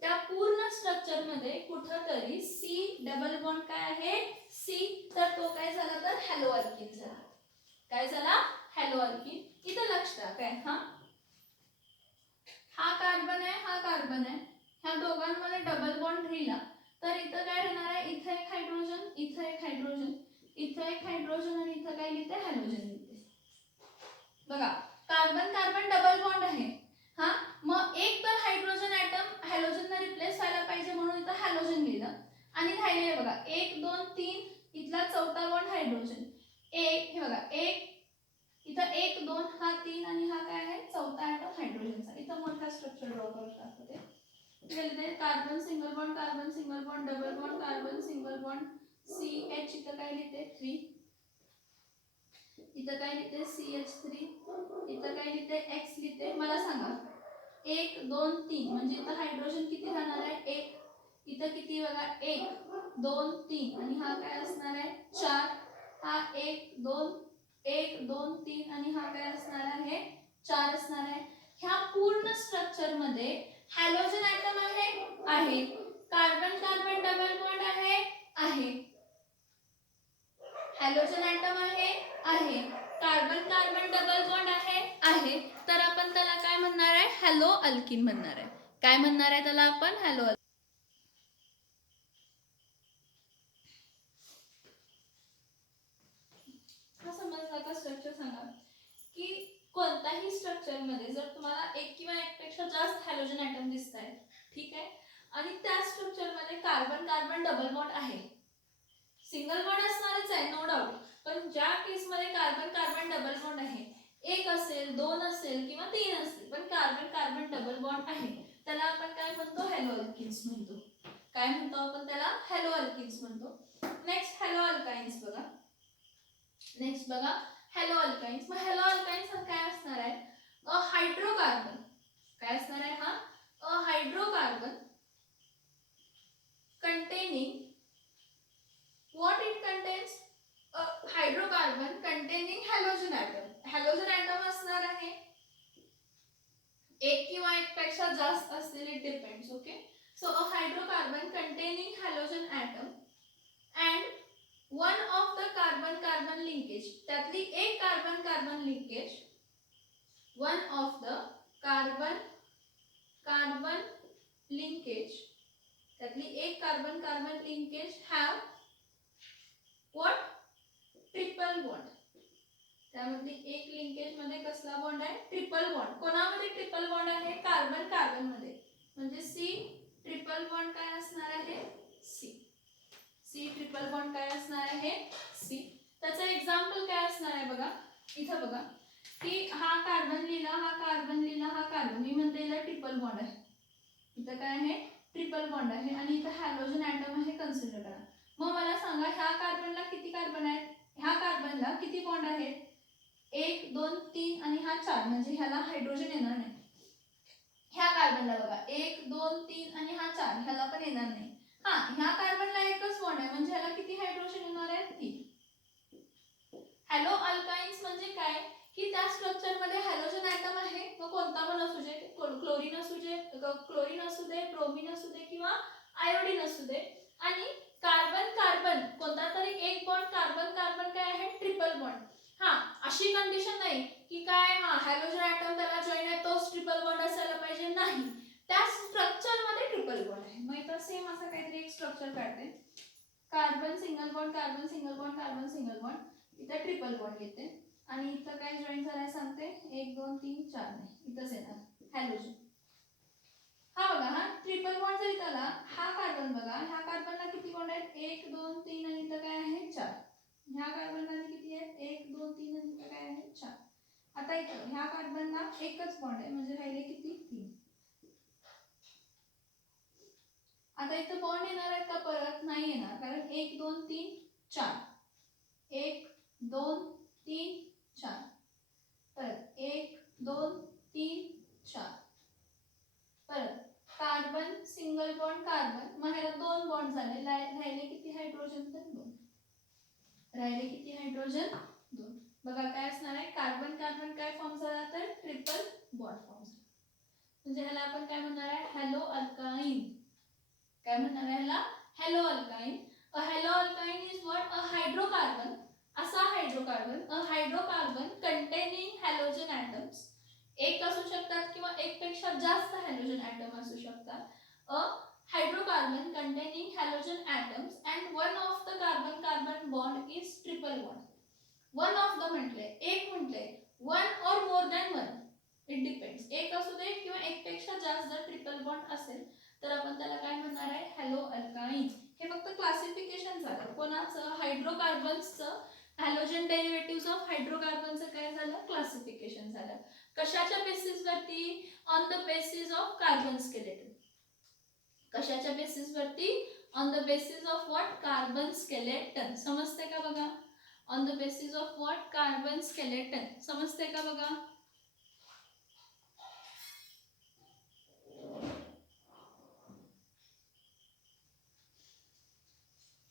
त्या पूर्ण स्ट्रक्चर मध्ये कुठंतरी C डबल बॉन्ड काय आहे? C. तर तो काय झाला? तर हॅलो अल्किन झाला. काय झाला? Hello alkene. इथं लक्ष द्या काय, हा कार्बन आहे, हा कार्बन आहे, ह्या दोघांमध्ये डबल बॉन्ड राहिला तर इथं काय होणार आहे? इथं एक हायड्रोजन, इथं एक हायड्रोजन, इथं एक हायड्रोजन, आणि इथं काय लिहिते? हॅलोजन लिहिते. बघा, कार्बन कार्बन डबल बॉन्ड आहे, हा, मग एक तर हायड्रोजन ॲटम हॅलोजनने रिप्लेस व्हायला पाहिजे म्हणून इथं हॅलोजन लिहिलं, आणि राहिले बघा 1 2 3, इथला चौथा बॉन्ड हायड्रोजन, एक, हे बघा एक, इथं 1 2, हा 3, आणि हा काय आहे? चौथा ॲटम हायड्रोजनचा. इथं मोठा स्ट्रक्चर ड्रॉ करू शकतो ते carbon single bond double bond, carbon single bond CH, इथं काय लिहिते? 3, इथं काय लिहिते? CH3, इथं काय लिहिते? X लिहिते. मला सांगा, 1 2 3 म्हणजे इथं हायड्रोजन किती राहणार आहे? 1, इथं किती बघा? 1 2 3, आणि हा काय असणार आहे? 4, हा 1 2 3, आणि हा काय असणार आहे? 4 असणार आहे. ह्या पूर्ण स्ट्रक्चर मध्ये हॅलोजन ॲटम आहे, कार्बन कार्बन डबल बॉन्ड आहे, हॅलोजन ॲटम आहे, कार्बन कार्बन डबल बॉन्ड आहे, तर आपण त्याला काय म्हणणार आहे? हॅलो अल्किन म्हणणार आहे. काय म्हणणार आहे त्याला आपण? हॅलो. हा समजला का स्ट्रक्चर? सांगा की कोणत्याही स्ट्रक्चर मध्ये जर तुम्हाला एक किंवा एक पेक्षा जास्त हॅलोजन ॲटम दिसत आहेत, ठीक आहे, आणि त्या स्ट्रक्चर मध्ये कार्बन कार्बन डबल बॉन्ड आहे, सिंगल बॉन्ड असणारच आहे नो डाऊट, पण ज्या केस मध्ये कार्बन कार्बन डबल बॉन्ड आहे, एक असेल, दोन असेल किंवा 3 असतील, पण कार्बन कार्बन डबल बॉन्ड आहे, त्याला आपण काय म्हणतो? हॅलो अल्किन्स म्हणतो. काय म्हणतो आपण त्याला? हॅलो अल्किन्स म्हणतो. नेक्स्ट हॅलो अल्काइन्स बघा. नेक्स्ट बघा हॅलो अल्काइन्स. मग हॅलो अल्काइन्स हा काय असणार आहे? अ हायड्रोकार्बन. काय असणार आहे हा? अ hydrocarbon containing, what it contains? A hydrocarbon containing halogen atom. halogen atom असणार आहे, एक किंवा एक पेक्षा जास्त असतील, it depends. Okay, so a hydrocarbon containing halogen atom and one of the carbon carbon linkage, त्यातली एक carbon carbon linkage, one of the carbon carbon linkage, त्यातली एक carbon carbon linkage have what? Triple bond. त्यामधली एक लिंकेज मध्ये कसला बॉन्ड आहे? Triple bond. कोणामध्ये ट्रिपल बॉन्ड आहे? कार्बन कार्बन मध्ये, म्हणजे C ट्रिपल बॉन्ड काय असणार आहे? C ट्रिपल बॉन्ड काय असणार आहे? C. त्याचं एक्झाम्पल काय असणार आहे बघा, इथं बघा की हा कार्बन लिहिला, हा कार्बन लिहिला, हा कार्बन, मी म्हणते याला ट्रिपल बॉन्ड आहे, इथं काय आहे ट्रिपल बॉन्ड आहे आणि इथं हॅलोजन ॲटम आहे कन्सिडर करा. मग मला सांगा ह्या कार्बनला किती कार्बन आहेत, ह्या कार्बनला किती बॉन्ड आहेत, 1 2 3 आणि हा 4, म्हणजे ह्याला हायड्रोजन येणार नाही. ह्या कार्बनला बघा 1 2 3 आणि हा 4, ह्याला पण येणार नाही. हा, ह्या कार्बनला एकच बॉन्ड आहे म्हणजे ह्याला किती हायड्रोजन येणार आहेत, 3. हॅलो अल्काइन्स म्हणजे काय की त्या स्ट्रक्चर मध्ये हॅलोजन ॲटम आहे, तो कोणता पण असू दे, क्लोरीन असू दे, ब्रोमीन असू दे किंवा आयोडीन असू दे, आणि कार्बन कार्बन कोणता तरी एक बॉन्ड, कार्बन कार्बन काय आहे ट्रिपल बॉन्ड. हा, अशी कंडिशन नाही की काय हा हॅलोजन ॲटम त्याला जॉईन आहे तोच ट्रिपल बॉन्ड असायला पाहिजे, नाही, त्या स्ट्रक्चर मध्ये ट्रिपल बॉन्ड आहे. मग इथं सेम असं काहीतरी एक स्ट्रक्चर काढते, carbon single bond, carbon single bond, carbon single bond, इथं ट्रिपल बॉन्ड येते आणि इथं काय जॉईन झालाय सांगते, 1 2 3 4 नाही, इथंच येणार हॅलोजन. हा बघा, हा ट्रिपल बॉन्ड जरी त्याला, हा कार्बन बघा, ह्या कार्बनला किती बॉन्ड आहेत, 1 2 3 आणि इथं काय आहे 4. ह्या कार्बनला किती आहेत, 1 2 3 आणि इथं काय आहे 4. आता इथं ह्या कार्बनला एकच बॉन्ड आहे म्हणजे राहिले किती 3. आता इथं बॉन्ड येणार आहेत का, परत नाही येणार, कारण 1 2 3 4, 1 2 3 4, परत 1 2 3 4, परत कार्बन सिंगल बॉन्ड कार्बन, मग ह्याला 2 बॉन्ड झाले, राहिले किती हायड्रोजन, तर 2, राहिले किती हायड्रोजन 2. बघा काय असणार आहे, कार्बन कार्बन काय फॉर्म झाला तर ट्रिपल बॉन्ड फॉर्म झाला, म्हणजे ह्याला आपण काय म्हणणार आहे, हॅलो अल्काइन. काय म्हणणार आहे ह्याला, hello alkyne. A hello alkyne is what, a hydrocarbon, असा हायड्रोकार्बन, अ हायड्रोकार्बन कंटेनिंग हॅलोजन ॲटम्स, एक असू शकतात किंवा एक पेक्षा जास्त हॅलोजन ॲटम असू शकतात. A hydrocarbon containing halogen atoms and one of the carbon carbon bond is triple bond. One of the म्हटले, एक म्हटले, one or more than one, it depends, एक असू दे किंवा एक पेक्षा जास्त जर ट्रिपल बॉन्ड असेल तर आपण त्याला काय म्हणणार आहे, हॅलो अल्काइन. हे फक्त क्लासिफिकेशन झालं कोणाचं, हायड्रोकार्बन्सचं, हॅलोजन डेरिव्हेटिव्हज ऑफ हायड्रोकार्बनचं काय झालं, क्लासिफिकेशन झालं. कशाच्या बेसिस वरती, on the basis of carbon skeleton. कशाच्या बेसिस वरती, on the basis of what, carbon skeleton. समजते का बघा, on the basis of what, carbon skeleton. समजते का बघा.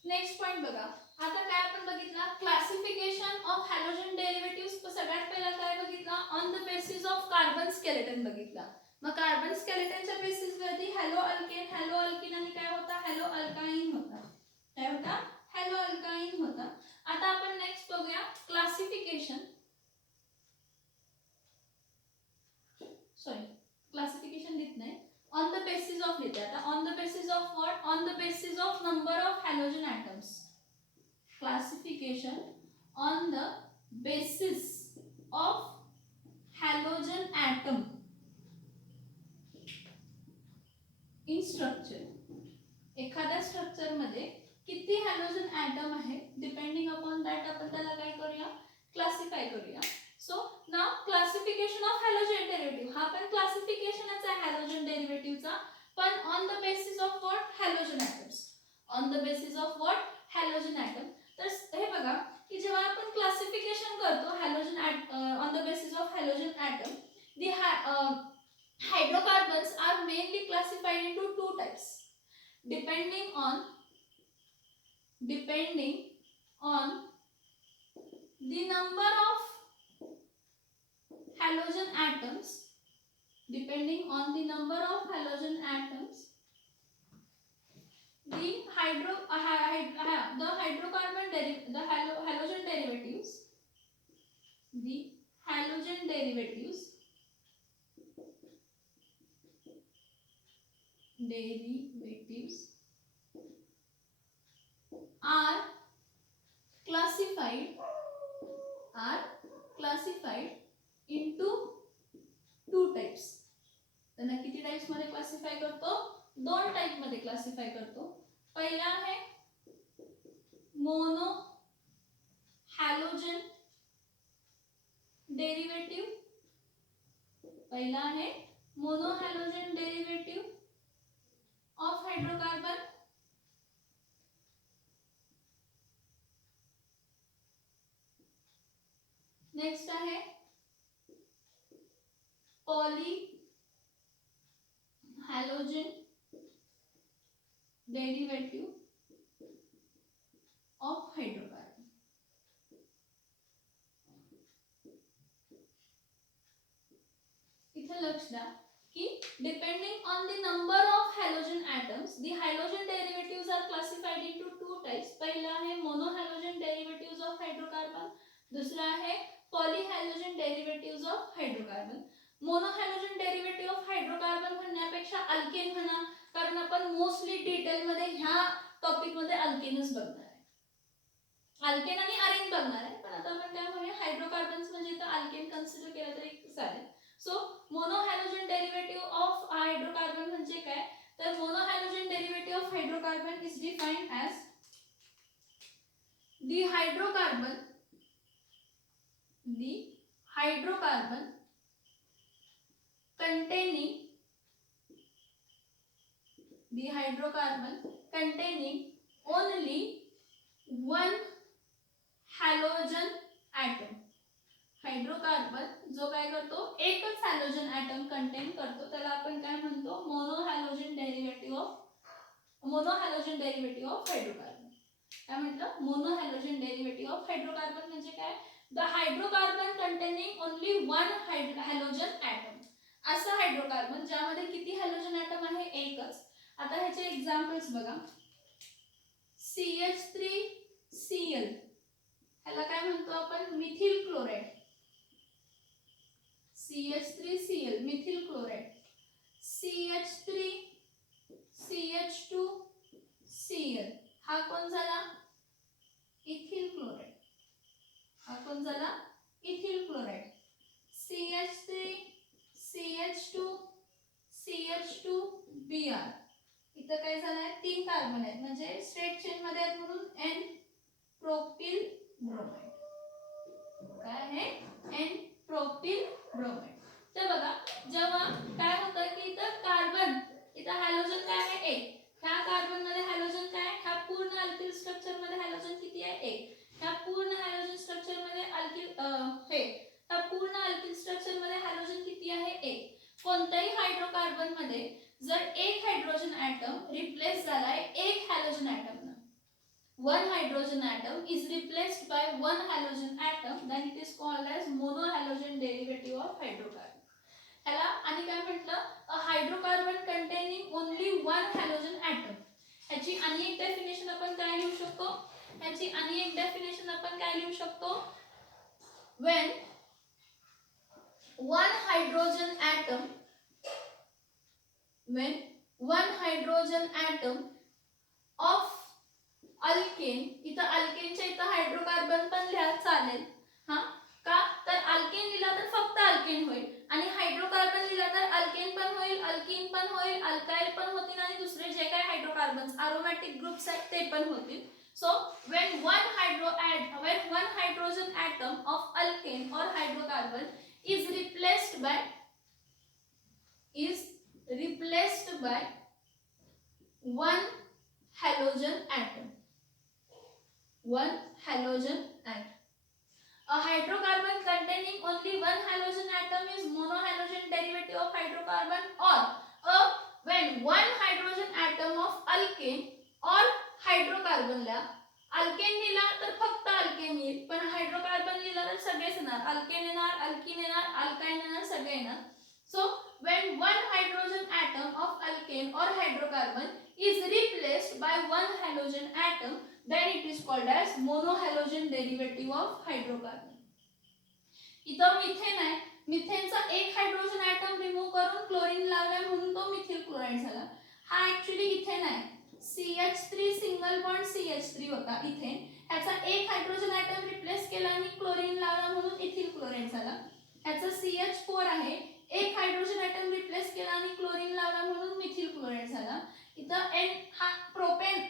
नेक्स्ट पॉइंट बघा, आता काय आपण बघितला, क्लासिफिकेशन ऑफ हॅलोजन डेरिव्हेटिव्हज. सगळ्यात पहिला काय बघितला, on the basis of carbon skeleton बघितला. मग कार्बन स्केलेटनच्या बेसिस वरती हॅलो अल्केन, हॅलो अल्किन आणि काय होता, हॅलो अल्काइन होता. काय होता, हॅलो अल्काइन होता. आता आपण नेक्स्ट बघूया क्लासिफिकेशन, सॉरी क्लासिफिकेशन लिहित नाही, on the basis of लिहिते आता, on the basis of what, on the basis of number of halogen atoms. Classification on the basis of halogen atom in structure. एखाद्या स्ट्रक्चर मध्ये किती हॅलोजन ॲटम आहे, डिपेंडिंग अपॉन दॅट आपण त्याला काय करूया, क्लासिफाय करूया. So now classification of halogen derivative, हा पण क्लासिफिकेशनच आहे हॅलोजन डेरिव्हेटिव्हचा, पण on the basis of what, halogen atoms. On the basis of what, halogen atom. तर हे बघा की जेव्हा आपण क्लासिफिकेशन करतो halogen on the basis of halogen atom, the hydrocarbons are mainly classified into two types depending on the number of halogen atoms, depending on the number of halogen atoms, the hydrocarbon the halogen derivatives, the halogen derivatives are classified into two types. त्यांना किती टाइप्स मध्ये क्लासिफाय करतो, दोन टाइप मध्ये क्लासिफाय करतो. पहिला आहे मोनो हॅलोजन डेरिव्हेटिव्ह, पहिला आहे mono halogen derivative of hydrocarbon, next आहे poly halogen derivative of hydrocarbon. इथे लक्ष द्या की depending on the number of halogen atoms the halogen derivatives are classified into two types. पहिला आहे mono halogen derivatives of hydrocarbon, दुसरा आहे poly halogen derivatives of hydrocarbon. Mono halogen derivative of hydrocarbon म्हणण्यापेक्षा अल्केन म्हणा, कारण आपण मोस्टली डिटेल मध्ये ह्या टॉपिक मध्ये अल्केनच बघणार आहे. अल्केन आणि अरेन बघणार आहे, पण आता आपण काय म्हणूया हायड्रोकार्बन्स म्हणजे तर अल्केन कन्सिडर केलं तरी चालेल. So mono halogen derivative of hydrocarbon म्हणजे काय, तर mono halogen derivative of hydrocarbon is defined as the hydrocarbon containing only one halogen atom. Hydrocarbon जो काय करतो एकच हॅलोजन ॲटम कंटेन करतो त्याला आपण काय म्हणतो mono halogen derivative of hydrocarbon. काय म्हटलं mono halogen derivative of hydrocarbon म्हणजे काय, the hydrocarbon containing only one halogen atom. असं हायड्रोकार्बन ज्यामध्ये किती हॅलोजन ॲटम आहे, एकच. आता ह्याचे एक्झाम्पल्स बघा. CH3Cl ह्याला काय म्हणतो आपण methyl chloride. CH3Cl methyl chloride. CH3CH2Cl हा कोण झाला इथिल क्लोराइड. हा कोण झाला इथिल क्लोराइड. CH3CH2CH2Br इथं काय झालंय तीन कार्बन आहेत म्हणजे स्ट्रेट चेन मध्ये आहेत म्हणून N प्रोपिल ब्रोमाइड. काय आहे N प्रोपिल ब्रोमाइड. तर बघा जेव्हा काय होतं की इथं कार्बन इथं हॅलोजन काय आहे एक, ह्या कार्बन मध्ये हॅलोजन काय, ह्या पूर्ण अल्किल स्ट्रक्चर मध्ये हॅलोजन किती आहे एक, ह्या पूर्ण हॅलोजन स्ट्रक्चर मध्ये ह्या पूर्ण अल्किल स्ट्रक्चर मध्ये हॅलोजन किती आहे एक. कोणत्याही हायड्रोकार्बन मध्ये जर एक हायड्रोजन ॲटम रिप्लेस झालाय एक हॅलोजन ॲटम न, one hydrogen atom is replaced by one halogen atom, then it is called as monohalogen derivative of hydrocarbon. ह्याला आणि काय म्हटलं hydrocarbon containing only one halogen atom. ह्याची आणि एक डेफिनेशन आपण काय लिहू शकतो, when one hydrogen atom of alkane, इथं अल्केनच्या इथं हायड्रोकार्बन पण लिहा चालेल हा, का तर अल्केन लिहिला तर फक्त अल्केन होईल आणि हायड्रोकार्बन लिहिला तर अल्केन पण होईल, अल्कीन पण होईल, अल्काइल पण होतील आणि दुसरे जे काय हायड्रोकार्बन्स अरोमॅटिक ग्रुप्स आहेत ते पण होतील. So when one hydrogen atom of alkane or hydrocarbon is replaced by one halogen atom. A hydrocarbon containing only one halogen atom is monohalogen derivative of hydrocarbon, or when one hydrogen atom of alkane or hydrocarbon ला अल्केन लिहिला तर फक्त अल्केन येईल, पण हायड्रोकार्बन लिहिला तर सगळेच येणार, अल्केन येणार, अल्कीन येणार, अल्काइन येणार, सगळे येणार. So when one hydrogen atom of alkane or hydrocarbon is replaced by one halogen atom, then it is called as monohalogen derivative of hydrocarbon. इथं मिथेन आहे, मिथेनचा एक हायड्रोजन ॲटम रिमूव्ह करून क्लोरीन लावला म्हणून तो मिथिल क्लोराइड झाला. हा ऍक्च्युली इथेन आहे, CH3 सिंगल बॉन्ड CH3 होता इथेन, ह्याचा एक हायड्रोजन ॲटम रिप्लेस केला आणि क्लोरीन लावला म्हणून इथिल क्लोराइड झाला. ह्याचा CH4 आहे, एक हायड्रोजन ॲटम रिप्लेस केला आणि क्लोरीन लावला म्हणून मिथिल क्लोराइड झाला. इथं N हा propane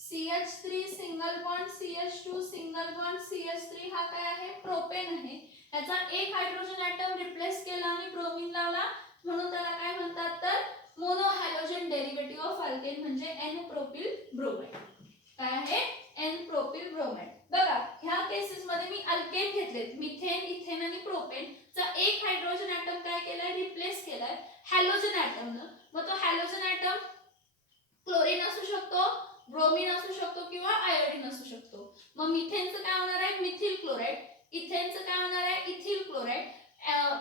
CH3 single bond CH2 single double bond CH3 हा काय आहे प्रोपेन आहे. याचा एक हायड्रोजन ॲटम रिप्लेस केला आणि ब्रोमीन लावला म्हणून त्याला काय म्हणतात तर mono halogen derivative of alkane म्हणजे N प्रोपिल ब्रोमाइड. काय आहे N प्रोपिल ब्रोमाइड. बघा ह्या केसेस मध्ये मी अल्केन घेतलेत मिथेन इथेन आणि प्रोपेन चा एक हायड्रोजन ॲटम काय केलाय रिप्लेस केलाय हॅलोजन ॲटमनं. मग तो हॅलोजन ॲटम क्लोरीन असू शकतो ब्रोमीन असू शकतो किंवा आयोडीन असू शकतो. मग मिथेनचं काय होणार आहे मिथिल क्लोराइड. इथेनचं काय होणार आहे इथिल क्लोराइड.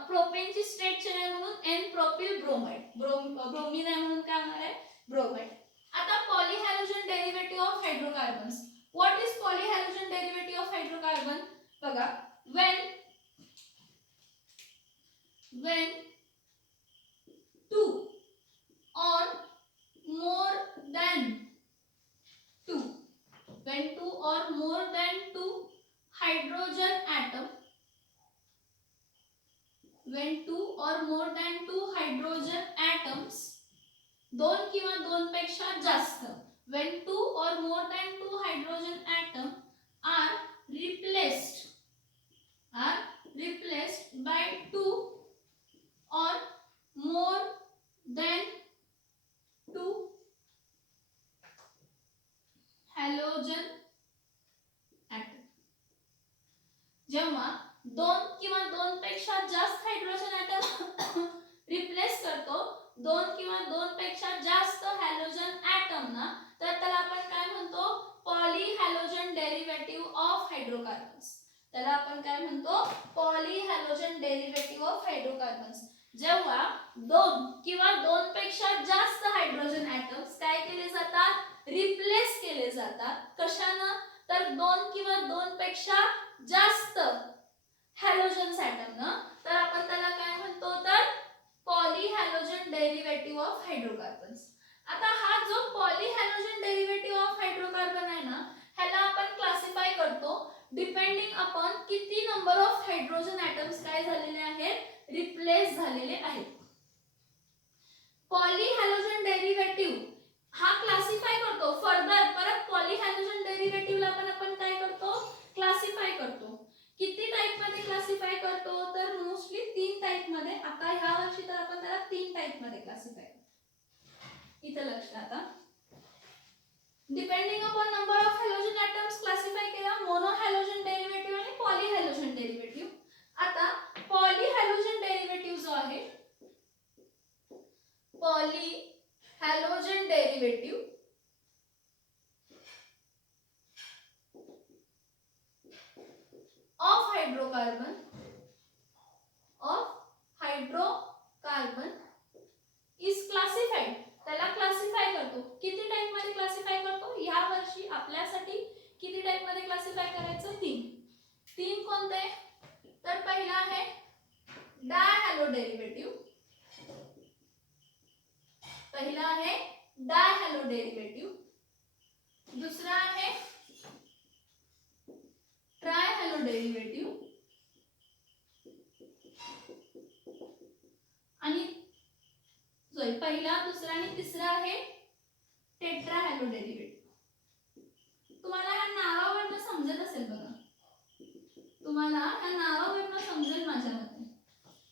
प्रोपेनची स्टेट चेन आहे म्हणून N प्रोपिल ब्रोमाइड. ब्रोमीन आहे म्हणून काय होणार आहे ब्रोमाइड. आता polyhalogen derivative of hydrocarbons. What is polyhalogen derivative of hydrocarbon. बघा when 2 or more than 2 when 2 or more than 2 hydrogen atom when 2 or more than 2 hydrogen atoms दोन किंवा दोन पेक्षा जास्त when 2 or more than 2 hydrogen atom are replaced by 2 or more than 2 halogen atom. जेव्हा दोन किंवा दोन पेक्षा जास्त हायड्रोजन ॲटम रिप्लेस करतो दोन किंवा दोन पेक्षा जास्त हॅलोजन ॲटम ना तर त्याला आपण काय म्हणतो पॉलीहॅलोजन डेरिव्हेटिव्ह ऑफ हायड्रोकार्बन्स. त्याला आपण काय म्हणतो पॉलीहॅलोजन डेरिव्हेटिव्ह ऑफ हायड्रोकार्बन्स. जेव्हा दोन किंवा दोन पेक्षा जास्त हायड्रोजन ॲटम्स काय केले जातात रिप्लेस केले जातात कशानं तर दोन किंवा दोन पेक्षा जास्त हॅलोजन ॲटमनं तर आपण त्याला काय म्हणतो तर पॉलीहॅलोजन डेरिव्हेटिव्ह ऑफ हायड्रोकार्बन्स. आता हा जो पॉलीहॅलोजन डेरिव्हेटिव्ह ऑफ हायड्रोकार्बन आहे ना ह्याला आपण क्लासिफाय करतो डिपेंडिंग अपॉन किती नंबर ऑफ हायड्रोजन ॲटम्स काय झालेले आहेत रिप्लेस झालेले आहेत. पॉलीहॅलोजन डेरिव्हेटिव्ह हा क्लासिफाय करतो फर्दर परत पॉलीहॅलोजन डेरिव्हेटिव्हला पण आपण काय करतो क्लासिफाय करतो. किती टाइप मध्ये क्लासिफाय करतो तर मोस्टली 3 टाइप मध्ये. आता ह्या वर्षी तर आपण त्याला 3 टाइप मध्ये क्लासिफाय करतो. इथे लक्ष आता depending upon number of halogen atoms classify केला मोनो हॅलोजन डेरिव्हेटिव्ह आणि पॉलीहॅलोजन डेरिव्हेटिव्ह. आता पॉलीहॅलोजन डेरिव्हेटिव्ह जो आहे polyhalogen derivative of hydrocarbon is classified. त्याला क्लासिफाय करतो किती टाइप मध्ये क्लासिफाय करतो या वर्षी आपल्यासाठी किती टाइप मध्ये क्लासिफाय करायचं 3 कोणते तर पहिला आहे डायहॅलो डेरिव्हेटिव्ह. पहिला आहे डायहॅलो डेरिव्हेटिव्ह. दुसरा आहे ट्रायहॅलो डेरिव्हेटिव्ह आणि पहिला दुसरा आणि तिसरा आहे टेट्राहॅलो डेरिव्हेटिव्ह. तुम्हाला ह्या नावावरून समजत असेल बघा तुम्हाला ह्या नावावरून समजेल माझ्या मते.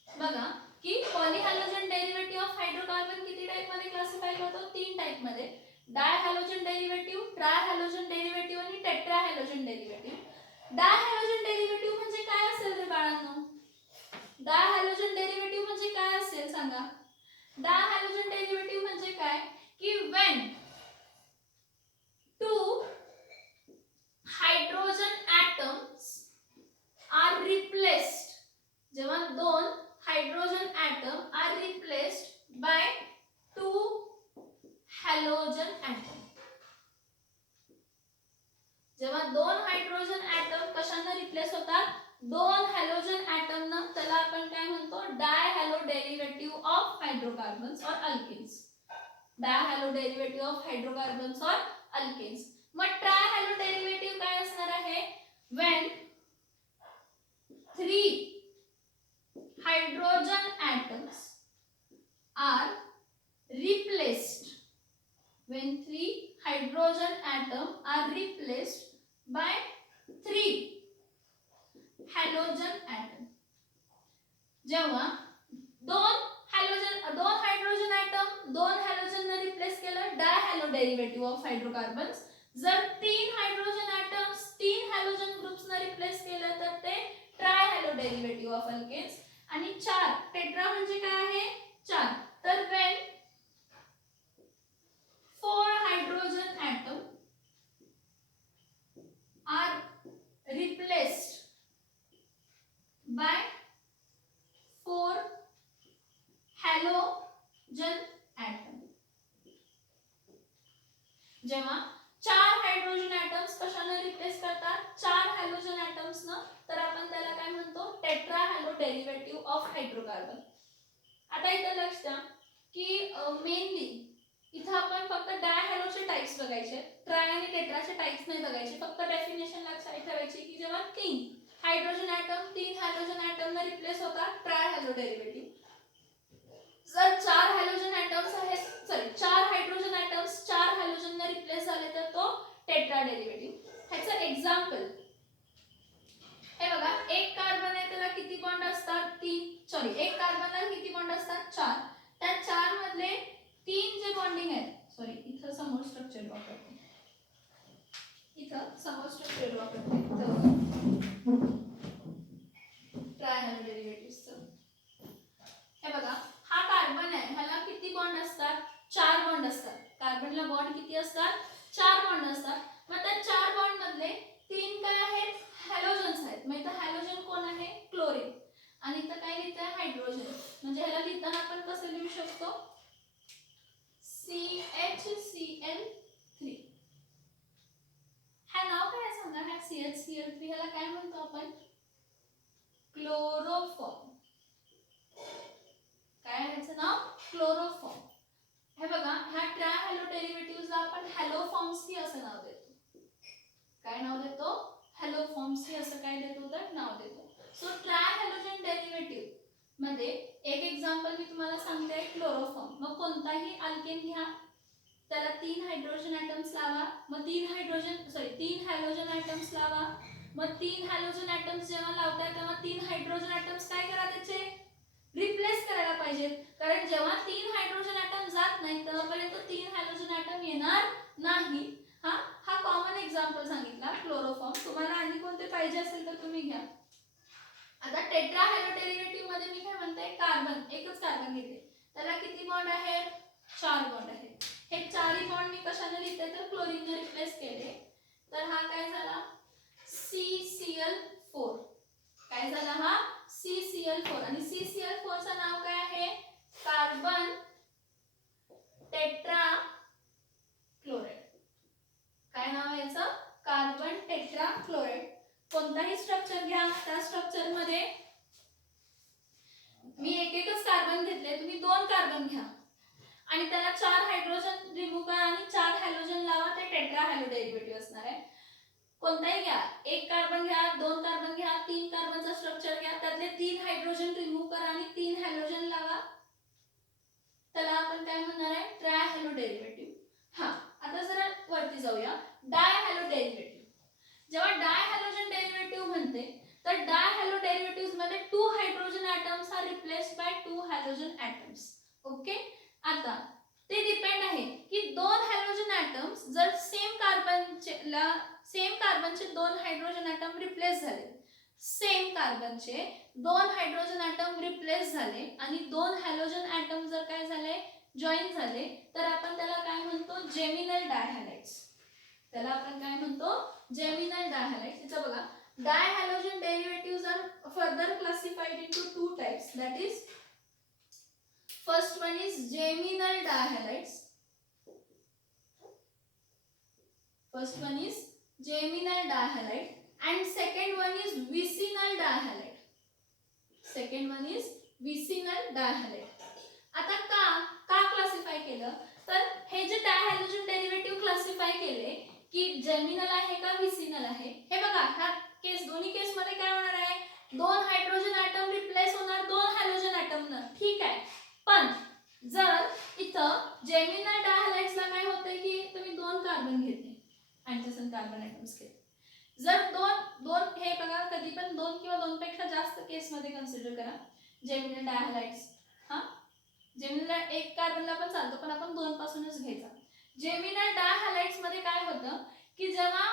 बघा की पॉलीहॅलोजन डेरिव्हेटिव्ह ऑफ हायड्रोकार्बन किती टाइप मध्ये क्लासिफाय करतो 3 टाइप मध्ये डायहॅलोजन डेरिव्हेटिव्ह ट्रायहॅलोजन डेरिव्हेटिव्ह आणि टेट्राहॅलोजन डेरिव्हेटिव्ह. डायहॅलोजन डेरिव्हेटिव्ह म्हणजे काय असेल रे बाळांनो. डायहॅलोजन डेरिव्हेटिव्ह म्हणजे काय असेल सांगा. डायहॅलोजन डेरिव्हेटिव्ह म्हणजे काय की when 2 hydrogen atoms are replaced जेव्हा 2 hydrogen atom are replaced by 2 halogen atom. जेव्हा 2 हायड्रोजन ॲटम कशाने रिप्लेस होतात 2 हॅलोजन ॲटमनं त्याला आपण काय म्हणतो डायहॅलो डेरिव्हेटिव्ह ऑफ हायड्रोकार्बन्स और अल्केन्स. डायहॅलो डेरिव्हेटिव्ह ऑफ हायड्रोकार्बन्स और अल्केन्स. मग ट्रायहॅलो डेरिव्हेटिव्ह काय असणार आहे when 3 hydrogen atoms are replaced when 3 hydrogen atoms are replaced by 3 halogen atom. जेव्हा दोन हायड्रोजन ॲटम दोन हॅलोजन ने रिप्लेस केलं di halo derivative of hydrocarbons. जर 3 हायड्रोजन ॲटम्स 3 हॅलोजन ग्रुप्स ने रिप्लेस केलं तर ते tri halo derivative of alkanes. आणि 4 टेट्रा म्हणजे काय आहे 4. तर when 4 hydrogen atom are replaced by 4 halogen atom. जेव्हा 4 हायड्रोजन ॲटम्स कशाने रिप्लेस करतात 4 हॅलोजन ॲटम्स न, तर आपण त्याला काय म्हणतो tetra hello derivative of hydrocarbon. आता इथं लक्ष द्या की मेनली इथं आपण फक्त डाय हॅलोचे टाइप्स बघायचे, ट्राय आणि टेट्राचे टाइप्स नाही बघायचे. फक्त डेफिनेशन लक्षात ठेवायची की जेव्हा 3 हायड्रोजन ॲटम 3 हॅलोजन ॲटम ने रिप्लेस होतात ट्राय हॅलो डेरिव्हेटिव्ह. जर 4 हॅलोजन ॲटम्स आहेत 4 हायड्रोजन ॲटम्स 4 हॅलोजन ने रिप्लेस झाले तर तो टेट्रा डेरिव्हेटिव्ह. ह्याचं एक्झाम्पल हे बघा, एक कार्बन आहे त्याला किती बॉन्ड असतात एक कार्बनला किती बॉन्ड असतात 4. त्या 4 मधले 3 जे बॉन्डिंग आहेत इथं समोर स्ट्रक्चर वापरते ट्राय हॅलो डेरिव्हेटिव्हचं. हे बघा, हा कार्बन आहे ह्याला किती बॉन्ड असतात 4 बॉन्ड असतात. कार्बनला बॉन्ड किती असतात 4 बॉन्ड असतात. मग त्या 4 बॉन्ड मधले 3 काय आहेत हॅलोजन्स आहेत. मग इथं हॅलोजन कोण आहे क्लोरीन. आणि इथं काय लिहितंय हायड्रोजन. म्हणजे ह्याला लिहिताना आपण कसं लिहू शकतो CHCl3. हा नाव काय सांगा हा CHCl3 ह्याला काय म्हणतो आपण क्लोरोफॉर्म. काय आहे ह्याचं नाव क्लोरोफॉर्म. हे बघा, ह्या ट्राय हॅलो डेरिव्हेटिव्हला आपण हॅलोफॉर्म्स असं नाव देतो. काय नाव देतो हॅलोफॉर्म्स असं काय देतो तर नाव देतो. सो ट्राय हॅलोजन डेरिव्हेटिव्ह मध्ये एक एक्झाम्पल मी तुम्हाला सांगते क्लोरोफॉर्म. मग कोणताही अल्केन घ्या त्याला 3 हायड्रोजन ॲटम्स लावा. मग 3 हॅलोजन ॲटम्स लावा. मग 3 हॅलोजन ॲटम्स जेव्हा लावताय तेव्हा 3 हायड्रोजन ॲटम्स काय करा त्याचे रिप्लेस करायला पाहिजेत. कारण जेव्हा 3 हायड्रोजन ॲटम जात नाही तेव्हापर्यंत 3 हॅलोजन ॲटम येणार नाही. हा कॉमन एक्झाम्पल सांगितला क्लोरोफॉर्म. तुम्हाला आणि कोणते पाहिजे असेल तर तुम्ही घ्या. आता टेट्रा हॅलो डेरिव्हेटिव्ह मध्ये मी काय म्हणते कार्बन एकच कार्बन घेते त्याला किती बॉन्ड आहेत 4 बॉन्ड आहेत. हे 4ही बॉन्ड मी कशाने लिहिते तर क्लोरीनने रिप्लेस केले. तर हा काय झाला CCl4. काय झाला हा CCl4. आणि CCl4 चं नाव काय आहे कार्बन टेट्रा क्लोराइड. काय नाव आहे याचं कार्बन टेट्रा क्लोराइड. कोणताही स्ट्रक्चर घ्या त्या स्ट्रक्चर मध्ये मी एकच कार्बन घेतले, तुम्ही 2 कार्बन घ्या आणि त्याला 4 हायड्रोजन रिमूव्ह करा आणि 4 हॅलोजन लावा. ते टेट्रा हॅलो डेरिव्हेटिव्ह असणार आहे. कोणताही घ्या, 1 कार्बन घ्या 2 कार्बन घ्या 3 कार्बनचा स्ट्रक्चर घ्या त्यातले 3 हायड्रोजन रिमूव्ह करा आणि 3 हॅलोजन लावा. त्याला आपण काय म्हणणार आहे ट्राय हॅलो डेरिव्हेटिव्ह. आता जरा वरती जाऊया डाय हॅलो डेरिव्हेटिव्ह. जेव्हा डाय हॅलोजन डेरिव्हेटिव्ह म्हणते तर डाय हॅलो डेरिव्हेटिव्ह मध्ये 2 hydrogen atoms are replaced by 2 halogen atoms. Okay. आता ते डिपेंड आहे की 2 हॅलोजन ॲटम्स जर सेम कार्बनचे 2 हायड्रोजन ॲटम रिप्लेस झाले, सेम कार्बनचे 2 हायड्रोजन ॲटम रिप्लेस झाले आणि 2 हॅलोजन ॲटम जर काय झाले जॉईन झाले तर आपण त्याला काय म्हणतो जेमिनल डायहॅलाइड्स. त्याला आपण काय म्हणतो जेमिनल डायहॅलाइड्स. इथं बघा dihalogen derivatives are further classified into 2 types. That is first one is geminal dihalides. First one is geminal dihalide and second one is vicinal dihalide. Second one is vicinal dihalide. आता का क्लासिफाय केलं तर हे जे डायहॅलोजन डेरिव्हेटिव्ह क्लासिफाय केले की जेमिनल आहे का विसिनल आहे. हे बघा ह्या दोन्ही केस मध्ये काय होणार आहे 2 हायड्रोजन ॲटम रिप्लेस होणार 2 हॅलोजन ॲटम न. ठीक आहे. पण जर इथं जेमिनल डायहॅलाइड्सला काय होतंय की तुम्ही 2 कार्बन घेतले अँडजसंट कार्बन ॲटम्स घेतले जर दोन हे बघा कधी पण 2 किंवा 2 पेक्षा जास्त केस मध्ये कन्सिडर करा जेमिनल डायहॅलाइड्स. हा जेमिनल एक कार्बनला पण चालतो पण आपण 2 पासूनच घ्यायचा. जेमिनल डायहॅलाइड्स मध्ये काय होतं की जेव्हा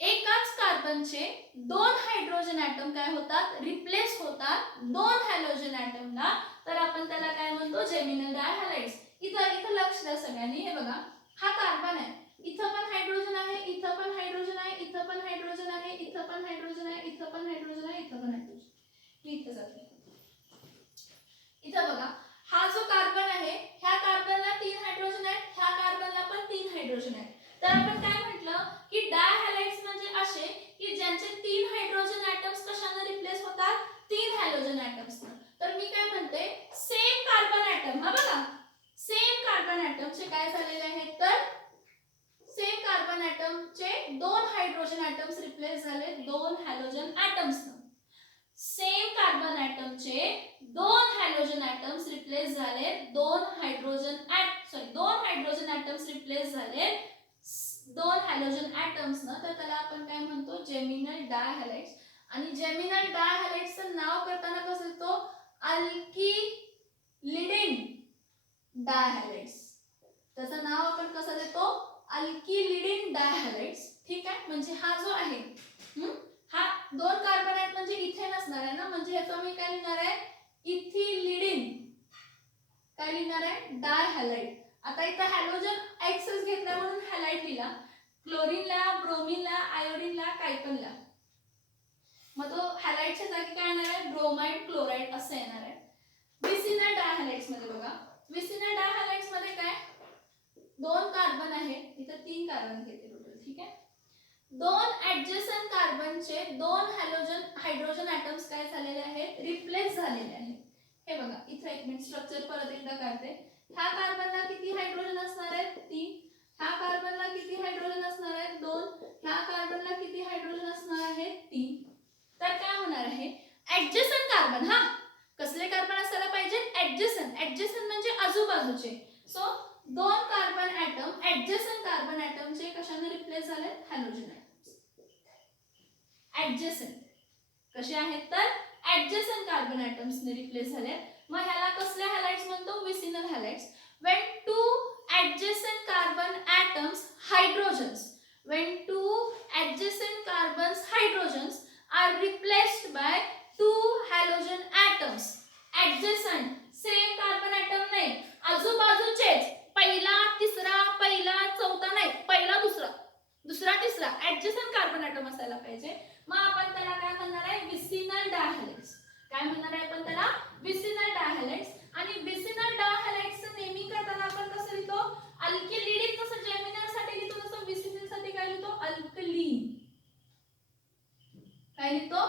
एकाच कार्बनचे 2 हायड्रोजन ॲटम काय होतात रिप्लेस होतात 2 हॅलोजन ॲटमला, तर आपण त्याला काय म्हणतो जेमिनल डायहॅलाइड्स. इथं लक्ष द्या सगळ्यांनी. हे बघा हा कार्बन आहे, इथं पण हायड्रोजन आहे, इथं पण हायड्रोजन आहे, इथं पण हायड्रोजन आहे, इथं पण हायड्रोजन आहे, इथं पण हायड्रोजन आहे, इथं पण हायड्रोजन. इथं जाते. इथं बघा हा जो कार्बन आहे ह्या कार्बनला 3 हायड्रोजन आहेत, ह्या कार्बनला पण 3 हायड्रोजन आहेत. तर आपण काय म्हटलं की डायहॅलाइड्स म्हणजे असे की ज्यांचे 3 हायड्रोजन ॲटम्स कशाने रिप्लेस होतात 3 हॅलोजन ॲटम्सने. तर मी काय म्हणते सेम कार्बन ॲटम, हा बघा सेम कार्बन ॲटमचे काय झालेले आहेत तर सेम कार्बन ॲटमचे 2 हायड्रोजन ॲटम्स रिप्लेस झाले 2 हॅलोजन ॲटम्सने. सेम कार्बन ॲटमचे 2 हॅलोजन ॲटम्स रिप्लेस झाले 2 हायड्रोजन ॲटम्स रिप्लेस झाले 2 हॅलोजन ॲटम्सनं. तर त्याला आपण काय म्हणतो जेमिनल डायहॅलाइड्स. आणि जेमिनल डायहॅलाइड्सचं नाव करताना कसं येतो अल्किलिडिन डायहॅलाइड्स. त्याचं नाव आपण कसं देतो अल्किलिडिन डायहॅलाइड्स. ठीक आहे, म्हणजे हा जो आहे हा 2 कार्बन आहेत म्हणजे इथेन असणार आहे ना, म्हणजे ह्याचा मी काय लिहिणार आहे इथिलिडिन. काय लिहिणार आहे डायहॅलाइड. आता इथं हॅलोजन एक्सेस घेतला म्हणून हॅलाइड लिहिला, क्लोरीनला ब्रोमीनला आयोडीनला काही पण लिहा. मग तो हॅलाइडच्या जागी काय येणार आहे ब्रोमाइड क्लोराइड असं येणार आहे. विसिनल डायहॅलाइड्स मध्ये बघा विसिनल डायहॅलाइड्स मध्ये काय 2 कार्बन आहे, इथं 3 कार्बन घेते टोटल. ठीक आहे, 2 ऍडजसंट कार्बनचे 2 हॅलोजन हायड्रोजन ॲटम्स काय झालेले आहेत रिप्लेस झालेले आहेत. हे बघा इथं एक मिनिट स्ट्रक्चर परत एकदा काढते. ह्या कार्बनला किती हायड्रोजन असणार आहेत 3, ह्या कार्बनला किती हायड्रोजन असणार आहेत 2, ह्या कार्बनला किती हायड्रोजन असणार आहेत 3. तर काय होणार आहे ऍडजसंट कार्बन. हा कसले कार्बन असायला पाहिजे ऍडजसंट म्हणजे आजूबाजूचे. So 2 carbon atom adjacent carbon ॲटमचे कशाने रिप्लेस झाले हॅलोजन ॲटम्स. ऍडजसंट कसे आहेत तर ऍडजसंट कार्बन ॲटम्सने रिप्लेस झाले. मग ह्याला कसले हॅलाइड्स म्हणतो vicinal हॅलाइड्स. when two adjacent carbon atoms hydrogens are replaced by 2 halogen atoms. adjacent same carbon atom नाही, आजूबाजूचेच, पहिला तिसरा पहिला चौथा नाही, पहिला दुसरा दुसरा तिसरा ऍडजसंट कार्बन ॲटम असायला पाहिजे. मग आपण त्याला काय म्हणणार आहे विसिनल डायहॅलाइड्स. काय म्हणणार आहे आपण त्याला विसिनल डायहॅलाइड्स. आणि विसिनल डायहॅलाइड्सचं नेमिंग करताना आपण कसं लिहितो अल्किलिडिन. जसं जेमिनल साठी लिहितो तसं विसिनल साठी काय लिहितो अल्कलीन. काय लिहितो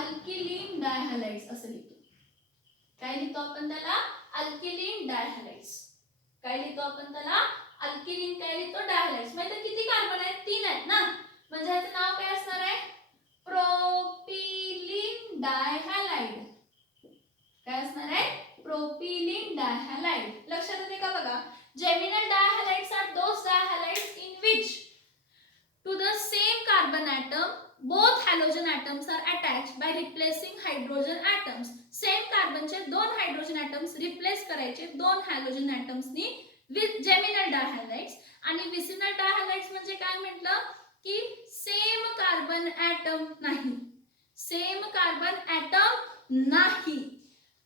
अल्किलिन डायहॅलाइड्स असं लिहितो. काय लिहितो आपण त्याला अल्किलिन डायहॅलाइड्स. काय लिहितो आपण त्याला अल्किलिन काय लिहितो डायहॅलाइड्स. म्हणजे किती कार्बन आहेत 3 आहेत ना, म्हणजे ह्याचं नाव काय असणार आहे प्रोपिलिन डायहॅलाइड. काय असणार आहे प्रोपिलिन डायहॅलाइड. लक्षात येते का बघा geminal dihalides are those dihalides in which to the same carbon atom both halogen atoms are attached by replacing hydrogen atoms. Same कार्बनचे 2 हायड्रोजन ॲटम्स रिप्लेस करायचे 2 हॅलोजन ॲटम्सनी विथ जेमिनल डायहॅलाइड्स. आणि विसिनल डायहॅलाइड्स म्हणजे काय म्हटलं की सेम कार्बन ॲटम नाही, सेम कार्बन ॲटम नाही,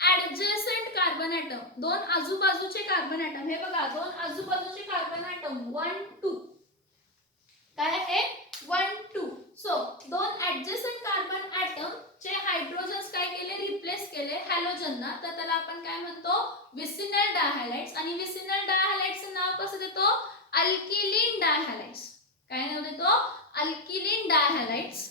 ऍडजसंट कार्बन ॲटम 2 आजूबाजूचे कार्बन ॲटम. हे बघा 2 आजूबाजूचे कार्बन ॲटम 1 2 काय आहे 1 2. सो 2 ऍडजसंट कार्बन ॲटम चे हायड्रोजन्स काय केले रिप्लेस केले हॅलोजनना, तर त्याला आपण काय म्हणतो विसिनल डायहॅलाइड्स. आणि विसिनल डायहॅलाइड्सचं नाव कसं देतो अल्किलिन डायहॅलाइड्स. काय नाव देतो अल्किलिन डायहॅलाइड्स.